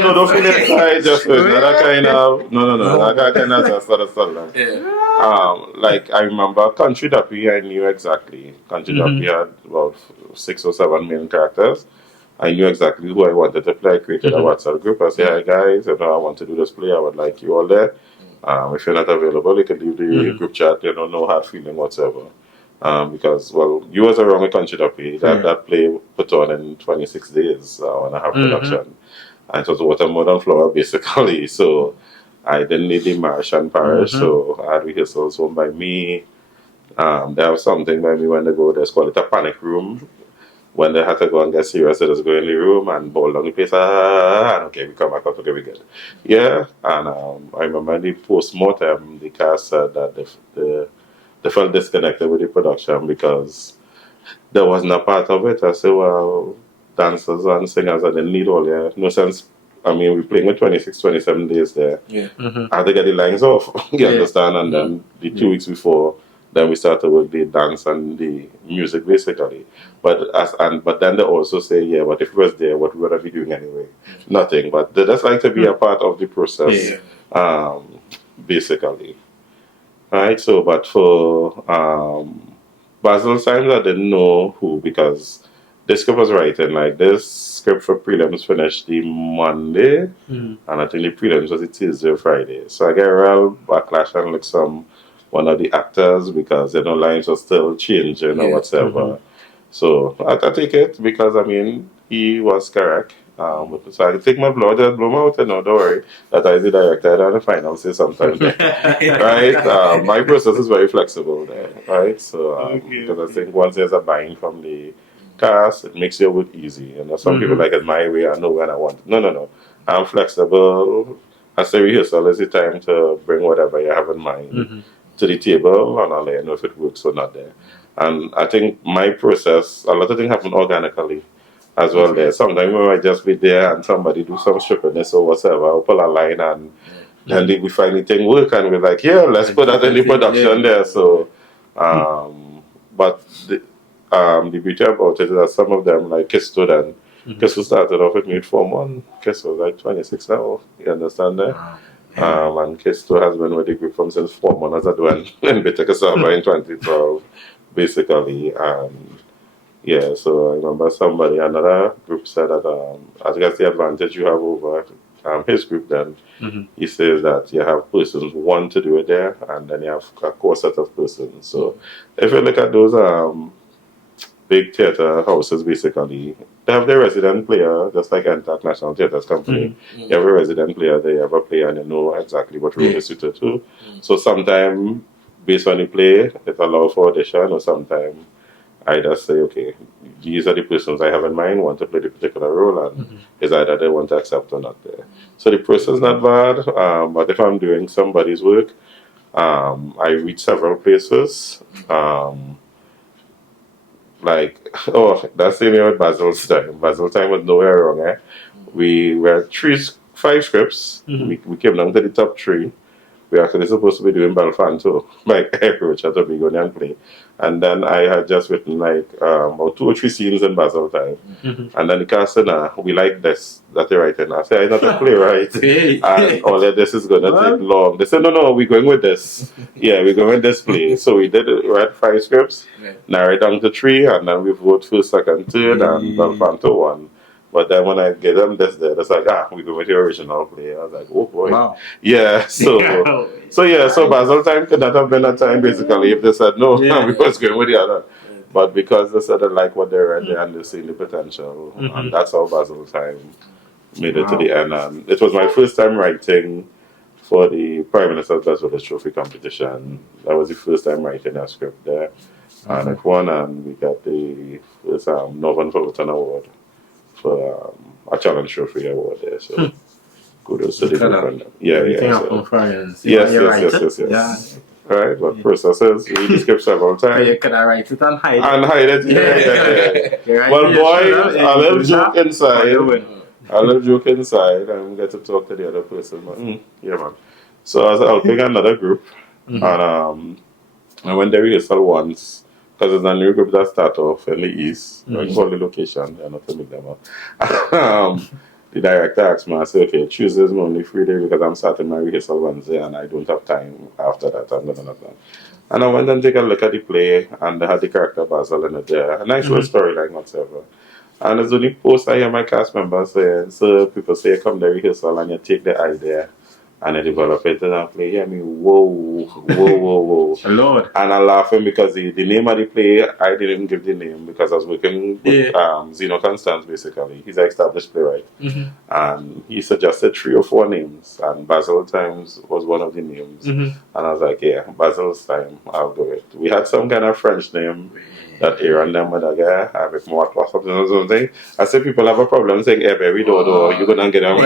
don't feel inside. Just that kind of that kind of just sort of stuff. Like I remember Echt.AVI, I knew exactly. Echt.AVI had about 6 or 7 main characters. I knew exactly who I wanted to play. I created a WhatsApp group. I said, "Hi guys, I want to do this play. I would like you all there. If you're not available, you can leave the group chat. No hard feeling whatsoever." Because you was around with Echt.AVI. That play put on in 26 days when I have production, and it was Water Mud and Flower basically. So I didn't need the marsh and parish, so I had rehearsals home by me. They have something by me when they go. There's called it a panic room. When they had to go and get serious, they just go in the room and bowl down the place. And okay, we come back up. Okay, we good. Yeah, and I remember the post-mortem, the cast said that they felt disconnected with the production because there wasn't a part of it. I said, well, dancers and singers, I didn't need all there. No sense. I mean, we're playing with 26, 27 days there. Yeah. I had to get the lines off, you understand? And then the 2 weeks before, then we started with the dance and the music basically. But then they also say, but if it was there, what would I be doing anyway? Nothing. But they just like to be a part of the process, basically. Right, so but for Basil times I didn't know who because this script was writing like this script for prelims finished the Monday and I think the prelims was the Tuesday or Friday. So I get a real backlash and like one of the actors because lines were still changing or whatever. So I take it because I mean he was correct. So I take my blow, just blow my out, don't worry. That I the director, I don't the final say sometimes there. Right? My process is very flexible there, right? So because I think once there's a buying from the cast, it makes your work easy. Some people like it my way, I know when I want it. No. I'm flexible. I say rehearsal is the time to bring whatever you have in mind to the table and I'll let you know if it works or not there. And I think my process, a lot of things happen organically as well there. Sometimes we might just be there and somebody do some strippiness or whatever, I'll pull a line and then we find the thing work and we're like, let's put that in the production there. So, but the beauty about it is that some of them like Kisto then, Kisto started off with me at Form 1. Kisto was like 26 now, you understand that? And Kisto has been with the group from since Form 1 as a doing in Bitakasaba in 2012, basically. So I remember another group said that I guess the advantage you have over his group then, he says that you have persons who want to do it there and then you have a core set of persons. So if you look at those big theater houses basically. They have their resident player, just like International Theatres Company. You have a resident player, they have a player, and you know exactly what role is suited to. So sometimes, based on the play, it allows for audition, or sometimes I just say, okay, these are the persons I have in mind, want to play the particular role, and it's either they want to accept or not there. So the person's not bad, but if I'm doing somebody's work, I read several places. Like, oh, that's the name with Basil's time. Basil's time was nowhere wrong, eh? We were five scripts. We came down to the top three. We actually supposed to be doing Belfanto by Roach at a Begonian play. And then I had just written like about 2 or 3 scenes in Basil time. And then the cast said, we like this that you're writing. I said, I'm not a playwright. And all of this is going to take long. They said, no, we're going with this. Yeah, we're going with this play. So we read 5 scripts, narrowed down to 3, and then we wrote first, second, third, and Belfanto 1. But then when I get them this there, it's like, we go with the original play. I was like, oh boy. Wow. Yeah, so Basil time could not have been a time basically if they said no, we was going with the other. But because they said they like what they read and they see the potential, and that's how Basil time made it to the end. And it was my first time writing for the Prime Minister's Best Village Trophy competition. That was the first time writing a script there. And it won, and we got the first Northern Fullerton Award for a challenge trophy award there. So kudos to the group. Yes. Right, but processes, read the script several times. You could have write it and hide it. And hide it, yeah. Well, boy, a little joke inside. A little joke inside, and we get to talk to the other person. But, yeah, man. So I was helping another group, and I went there rehearsal once. Because it's a new group that start off in the east. I call the location, they're not to make them up. The director asked me, I said, okay, Tuesday is my only free day because I'm starting my rehearsal Wednesday and I don't have time after that. I'm not enough time. And I went and take a look at the play, and they had the character Basil in it there. A nice little storyline whatsoever. And it's only post I hear my cast members saying, so people say you come to rehearsal and you take the idea and I develop it and I play. I mean, whoa. Lord. And I'm laughing because the name of the play, I didn't give the name because I was working with Zeno Constance basically. He's an established playwright. And he suggested 3 or 4 names. And Basil Times was one of the names. And I was like, yeah, Basil's Time, I'll do it. We had some kind of French name that Aaron them with a guy, I have more plus something or something. I said people have a problem saying, hey baby, you're gonna get them.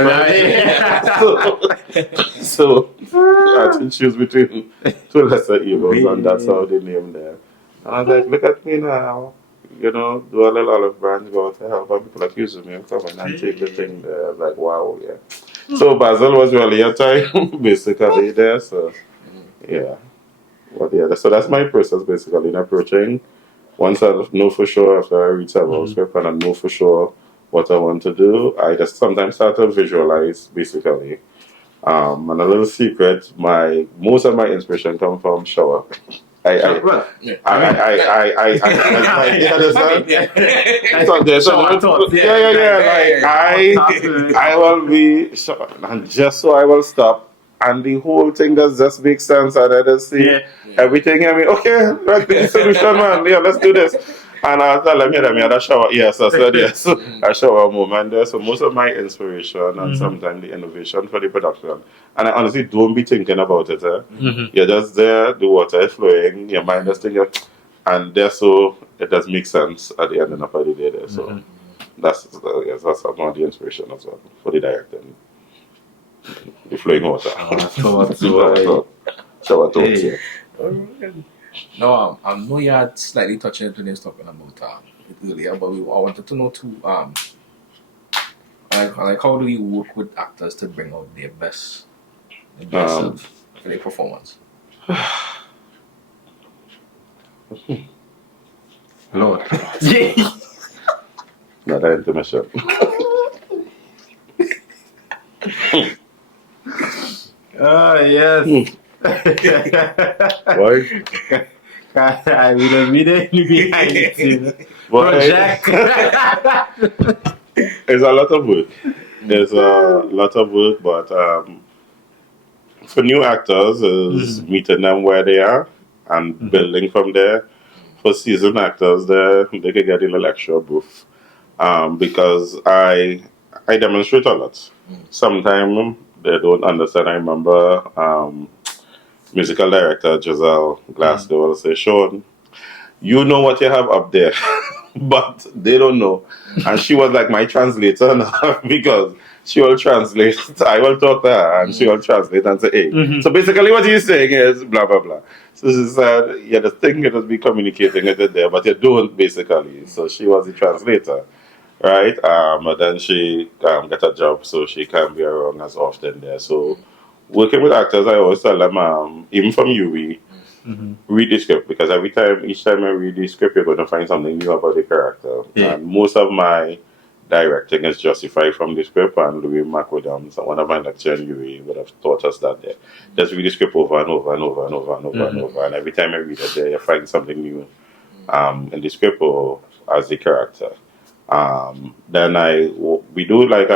So I had to choose between 2 lesser evils, and that's how they named them. And I was like, look at me now. You know, do a little olive branch, go out to help, and people accusing me of coming and take the thing there. I was like, wow, yeah. So Basil was really a time basically there, so yeah. But yeah, so that's my process basically in approaching. Once I know for sure, after I read several scripts and I know for sure what I want to do, I just sometimes start to visualize basically. And a little secret, most of my inspiration comes from shower. I will be sure, and just so I will stop. And the whole thing does just make sense, and I just see everything. I mean, okay, that's the solution, man. Yeah, let's do this. And I tell them, I had a shower. Yes, I said yes. A shower moment there. So most of my inspiration and sometimes the innovation for the production. And I honestly don't be thinking about it. You're just there, the water is flowing, your mind is thinking, and there, so it does make sense at the end of the day there. So that's some of the inspiration as well for the directing. The flowing water. Shower thoughts, yeah. No, I know you had slightly touched on this talking about it earlier, but I wanted to know too, like how do you work with actors to bring out their best self for their performance? Lord. Not an intermission. Yes. Why? I would have been behind it. Project. It's a lot of work. There's a lot of work, but for new actors, is meeting them where they are and building from there. for seasoned actors, they could get a little extra booth. Because I demonstrate a lot. Sometimes they don't understand. I remember musical director Giselle Glasgow will say, Shawn, you know what you have up there, but they don't know. And she was like my translator now because she will translate. I will talk to her and she will translate and say, hey. So basically what he's saying is blah, blah, blah. So she said, yeah, the thing you just be communicating it there, but you don't basically. So she was the translator. Right, and then she got a job, so she can't be around as often there. So, working with actors, I always tell them, even from UWI, read the script because each time I read the script, you're going to find something new about the character. Yeah. And most of my directing is justified from the script. And Louis McWilliams, one of my lecturers in UWI, would have taught us that there. Just read the script over and over and over and over and over and over. And every time I read it, there you find something new in the script or as the character. Then we do like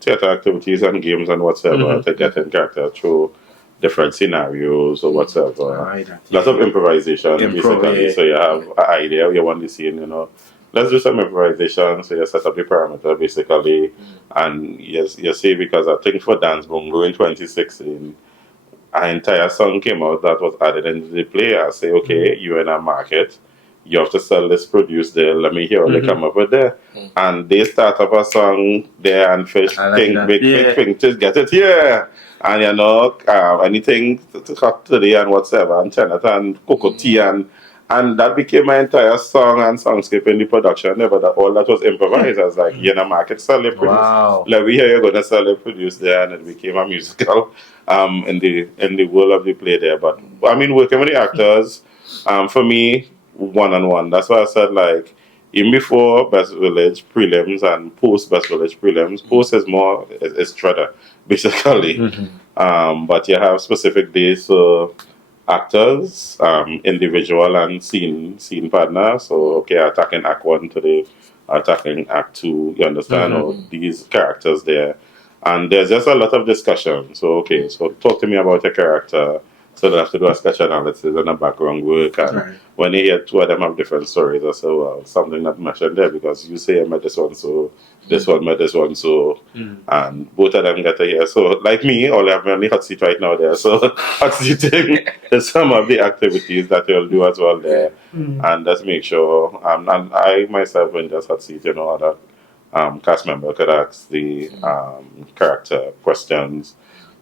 theater activities and games and whatsoever to get in character through different scenarios or whatsoever. Lots of improvisation basically. So you have an idea you want to see, let's do some improvisation. So you set up the parameter basically, and you see, because I think for Dance Bongo in 2016, an entire song came out that was added into the play. I say, okay, you're in a market, you have to sell this produce there, let me hear what they come up with there. And they start up a song there and fish think big thing to get it here. And anything to cut today and whatsoever, and Chinatown and cocoa tea and that became my entire song and songscape in the production there, but all that was improvised. I was like, you're in a market, sell your produce. Wow. Let me hear you're gonna sell your produce there, and it became a musical in the world of the play there. But I mean, working with the actors, for me, one-on-one. That's why I said, like, even before Best Village prelims and post Best Village prelims, post is more is Shredder, basically. But you have specific days for actors, individual and scene partner. So okay, attacking Act 1 today, attacking Act 2, you understand, or these characters there. And there's just a lot of discussion. So okay, so talk to me about your character. So they have to do a sketch analysis and a background work. And when you hear two of them have different stories, I say, well, something not mentioned there because you say I met this one, so this one met this one, so and both of them get to hear. So like me, all I have on the hot seat right now there. So hot seating is some of the activities that you'll do as well there. And just make sure and I myself when just hot seat, other cast member could ask the character questions.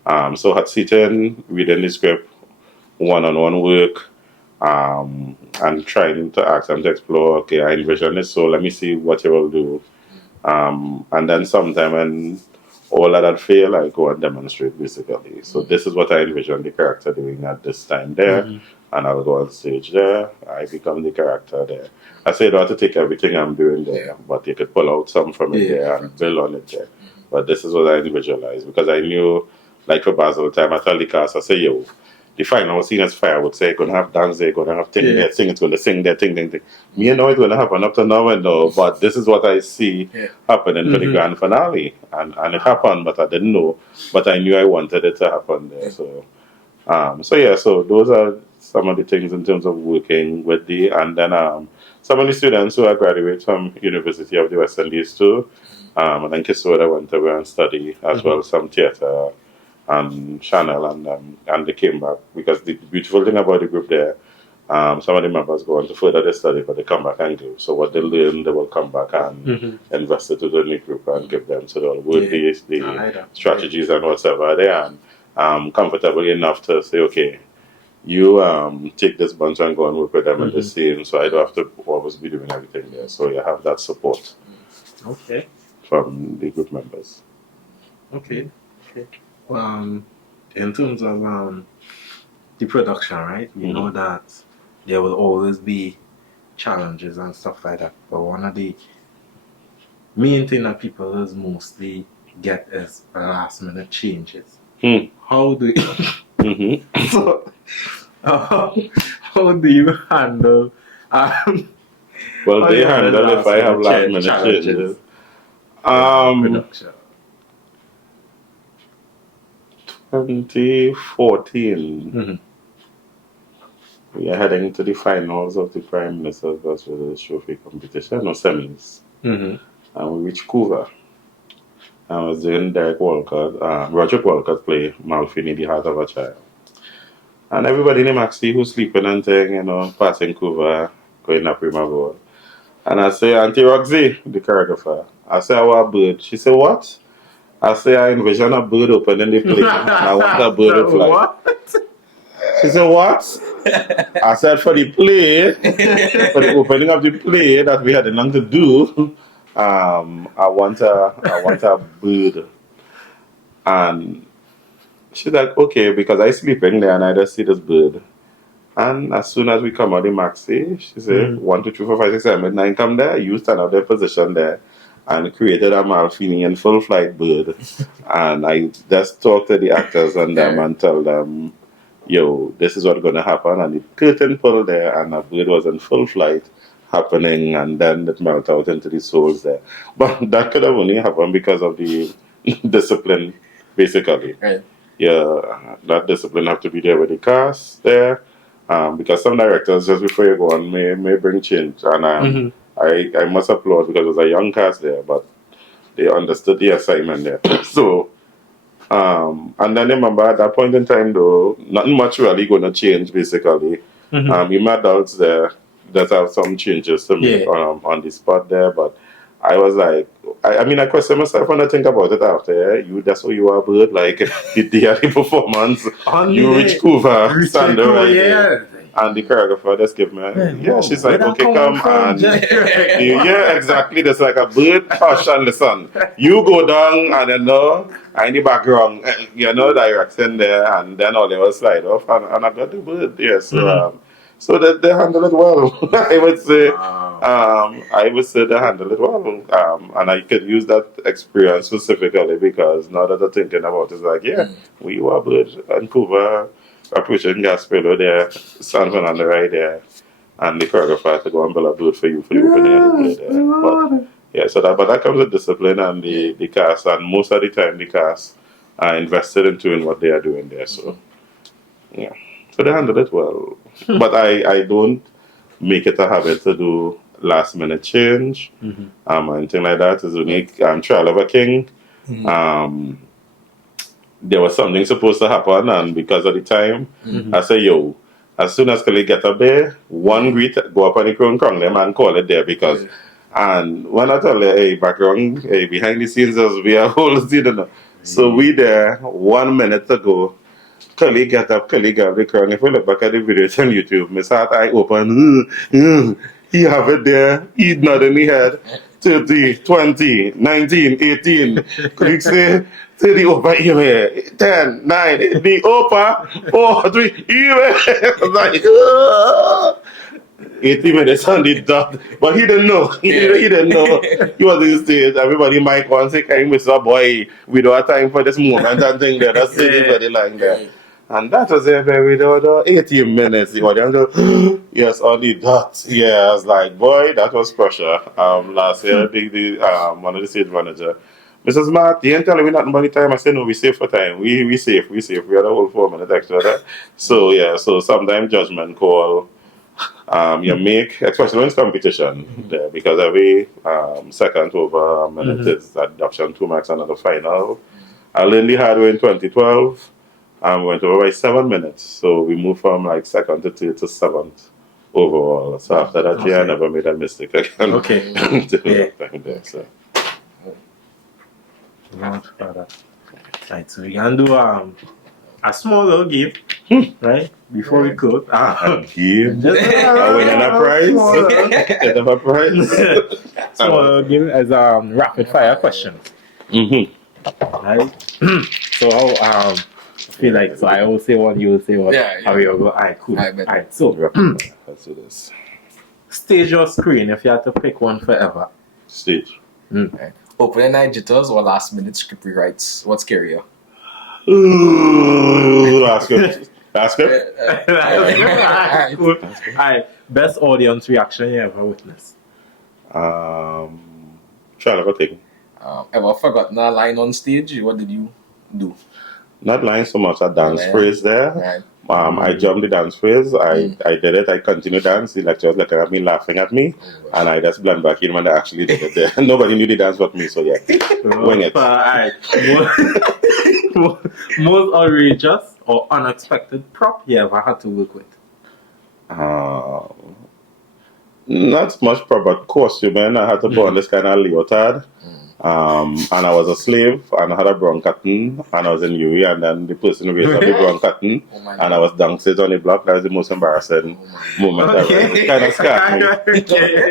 So hot seating, reading the script, one-on-one work, and trying to ask them to explore, okay, I envision this, so let me see what you will do. And then sometime when all of that fail, I go and demonstrate basically. So this is what I envision the character doing at this time there, and I'll go on stage there, I become the character there. I say you don't have to take everything I'm doing there, but you could pull out some from it there and build on it there. But this is what I visualize because I knew, like for Basel time, I tell the cast, I say, yo, the final scene is fire. I would say, you're going to have dance there, you're going to have thing there, sing, it's going to sing there, thing. Me, it's going to happen up to now and now, but this is what I see happening for the grand finale. And it happened, but I didn't know. But I knew I wanted it to happen there. So those are some of the things in terms of working with and then some of the students who are graduate from University of the West Indies too. And then Kisoda went away and study as well, some theatre and Chanel, and they came back because the beautiful thing about the group there, some of the members go on to further their study, but they come back and give. So what they learn, they will come back and invest it to the new group and give them. So they'll work the strategies and whatever they are, and comfortable enough to say, okay, you take this bunch and go and work with them in the scene. So I don't have to always be doing everything there. So you have that support. Okay. From the group members. Okay. In terms of the production, right? You know that there will always be challenges and stuff like that. But one of the main thing that people is mostly get is last minute changes. How do you how do you handle well, they handle if I have last minute changes. Production. 2014. we are heading to the finals of the Prime Minister's Bachelor Trophy competition, or semis. Mm-hmm. And we reached Cuba. I was doing Roger Walcott play Malfini, the Heart of a Child. And everybody in the maxi who's sleeping and thing, passing Cuba, going up with my board. And I say, Auntie Roxy, the choreographer, I say, I want a bird. She said, what? I say, I envision a bird opening the plane. And I want a bird to fly. What? She said, what? I said, for the play, for the opening of the play that we had nothing to do, I want a bird. And she's like, okay, because I sleeping there and I just see this bird. And as soon as we come out the maxi, she said, 1, 2, 3, 4, 5, 6, 7, 8, 9, come there. You stand out their position there. And created a Malfini full flight bird. And I just talked to the actors and them and tell them, yo, this is what's going to happen. And the curtain pulled there and a bird was in full flight happening. And then it melted out into the souls there. But that could have only happened because of the discipline, basically. Right. Yeah, that discipline have to be there with the cast there. Because some directors, just before you go on, may bring change. And I must applaud because it was a young cast there, but they understood the assignment there. So, and then remember at that point in time though, nothing much really going to change basically. You met adults there that have some changes to make on the spot there, but I was like, I mean, I question myself when I think about it after. That's how you are, bird. Like, the day of the performance, you reach Cuba, stand there right there. And the choreographer just give me, she's like, okay, come and yeah, exactly. There's like a bird. Hush and listen. You go down and in the background, directing there, and then all they will slide off, and I got the bird. Yeah, so they handle it well. I would say, I would say they handle it well, and I could use that experience specifically because now that I'm thinking about it, it's like, we were bird and Cuba. Approaching Gaspello there, San Fernando right there, and the choreographer to go and build a boot for you for the opening of the play there. But that comes with discipline and the cast, and most of the time the cast are invested in doing what they are doing there. So so they handle it well. But I don't make it a habit to do last minute change, anything like that. Is unique. Trial of a King. There was something supposed to happen, and because of the time, I say, yo, as soon as Kelly get up there, one greet, go up on the crown them and call it there because, and when I tell you, hey, background, hey, behind the scenes, we are whole scene, so we there, 1 minute to go, Kelly get up, Kelly get up the crown. If we look back at the videos on YouTube, my heart eye open, he have it there, he nodding his head, 30, 20, 19, 18, click say, 30 over here, 10, 9, the over, 4, 3, even. Like, 80 minutes on the dot. But he didn't know. He didn't know. He was in the stage. Everybody mic on, say, hey, Mr. Boy, we don't have time for this moment and thing there. That's sitting for the line there. And that was a very, 18 minutes. The audience, yes, on the dot. Yeah, I was like, boy, that was pressure. Last year, one of the stage manager, Mrs. Smart, you ain't telling me nothing about the time. I said, no, we save for time. We safe. We had a whole 4 minute extra there. So sometimes judgment call you make, especially when it's competition there, because every second over a minute is adoption 2 marks another final. I learned the hard way in 2012. We went over by 7 minutes. So we moved from like second to third to seventh overall. So after that, I never made a mistake again. Okay. There, so. Right, so we can do a small little game, right? Before we close. A game? I win a prize? Get a prize? Small little game as rapid fire questions. Right? So I feel like, so I will say one, you will say one. How we all go? Alright, cool. Alright, so let's do this. Stage or screen if you had to pick one forever. Stage. Right. Opening night jitters or last minute script rewrites? What's scarier? Ooh, that's good. That's good. Alright, cool. Alright, best audience reaction you ever witnessed? Trial of a King. Ever forgotten a line on stage? What did you do? Not line so much a dance phrase there, I jumped the dance phase. I did it. I continued dance. The lecturer was looking at me, laughing at me, and I just blend back in when I actually did it. There. Nobody knew the dance but me, so yeah, wing it. Alright. Most outrageous or unexpected prop you ever had to work with? Not much prop, but costuming. I had to put on this kind of leotard. And I was a slave, and I had a brown cotton, and I was in UE, and then the person raised up the brown cotton, and I was dancing on the block. That was the most embarrassing moment ever. It kind of scared me.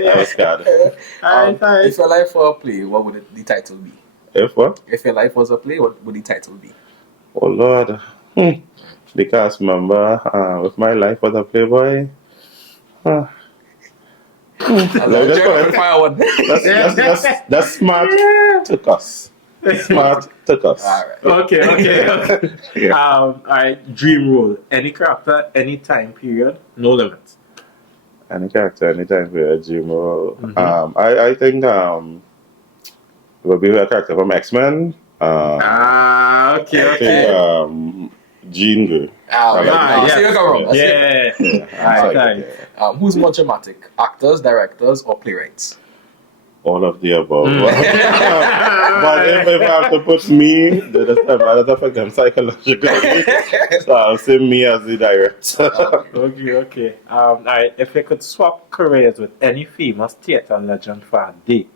I was scared. If your life were a play, what would the title be? If what? If your life was a play, what would the title be? Oh Lord. The cast member, if my life was a playboy. That's smart took us. Smart took us. Alright. Okay. Alright, dream role. Any character, any time period, no limits. Any character, any time period, dream role. I think it would be a character from X-Men. Okay. Jean Grey. Who's more dramatic? Actors, directors, or playwrights? All of the above. But if I have to put me, that affect them psychologically. So I'll say me as the director. Okay. Alright, if you could swap careers with any famous theatre legend for a day,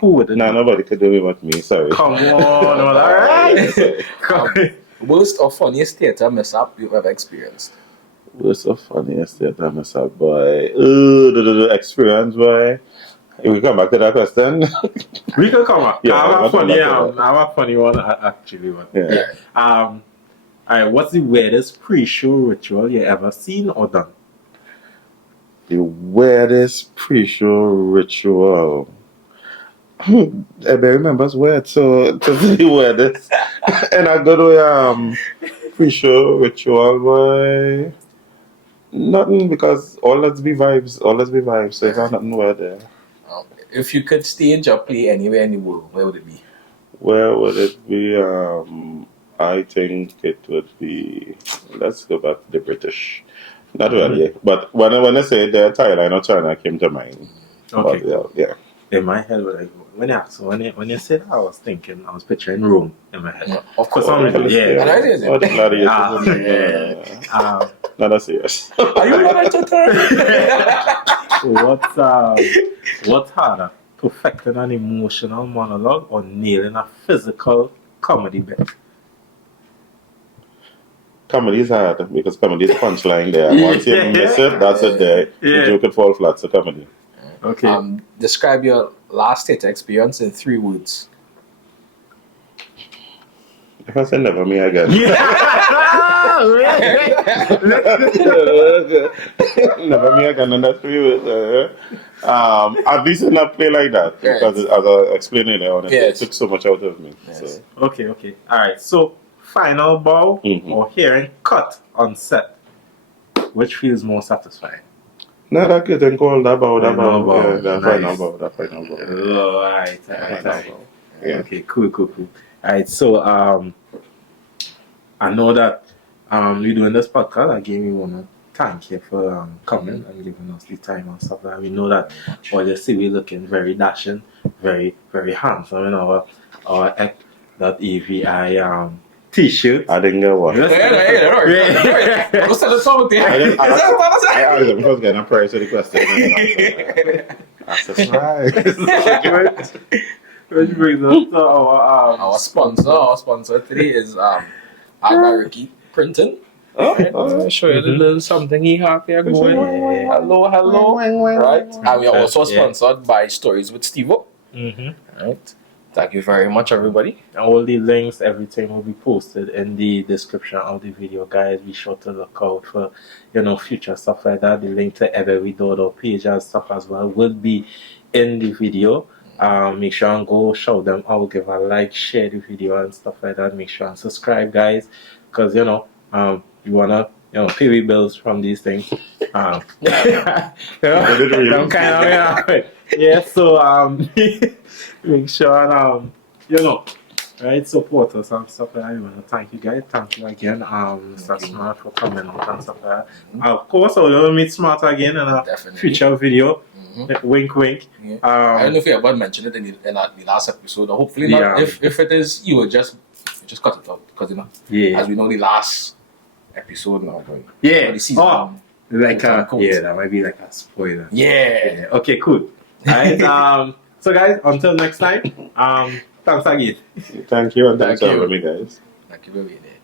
who would it be? Nobody could do it but me, sorry. Come on, alright. Worst or funniest theatre mishap you've ever experienced? What's the funniest theatre mishap, boy? The experience, boy. If we come back to that question. We can come back. Yeah, I have a funny one, actually. Yeah. Alright, what's the weirdest pre-show ritual you ever seen or done? The weirdest pre-show ritual. Everybody remembers weird, so it's the weirdest. And I go to pre-show ritual, boy. Nothing, because all let's be vibes, so it's not nothing weird there. If you could stage or play anywhere in the world, where would it be? Where would it be? I think it would be. Let's go back to the British. Not really, but when I say the Thailand or China came to mind. Okay. But, yeah. In my head, when you said that, I was picturing Rome in my head. Of course. For some reason, yeah. And I did it. Oh, the gladiators. Not that serious. Are you not What's harder, perfecting an emotional monologue or nailing a physical comedy bit? Comedy is hard because comedy is punchline there. Once you miss it, that's it there. The joke could fall flat, so comedy. Okay. Describe your last theatre experience in 3 words. If I say never me again. Never me again, and that's 3 words. At least in a play like that, because as I explained earlier on, it took so much out of me. Yes. So. Okay. Alright, so final bow or hearing cut on set, which feels more satisfying? No, that good and call that bow. Final bow. Yeah, that Nice. final bow. Oh, alright. Yeah. Okay, cool. Alright, so I know that we're doing this podcast. Again, we want to thank you for coming and giving us the time and stuff. And we know that all you see, we're looking very dashing, very, very handsome in our Echt.AVI t-shirt. I didn't get one. I asked them if I was getting a price for the question. That's right. Which brings us to our sponsor. Our sponsor today is Ricky Printing. I'll show you a little something he have here going. Hello. Right. And we are also sponsored by Stories with Steve-O. Right. Thank you very much, everybody. All the links, everything will be posted in the description of the video, guys. Be sure to look out for, future stuff like that. The link to every Dodo page and stuff as well will be in the video. Make sure and go show them out, give a like, share the video and stuff like that. Make sure and subscribe, guys, because you wanna pay the bills from these things. So make sure and right? Support us and stuff like that. We want to thank you guys. Thank you again, Mr. Thank you. Smart, for coming out and stuff like that. Of course, I will meet Smart again in a Definitely. future video. Wink, wink. Yeah. I don't know if you ever mentioned it in the last episode, or hopefully not. Yeah. If it is, you will just cut it out because Yeah. as we know, the last episode now, right? Yeah. Or the season. Oh, like Cool. yeah, that might be like a spoiler. Yeah. Okay, cool. Alright. So guys, until next time. Thanks again. Thank you, and thanks Thank for you. having me, guys. Thank you very much.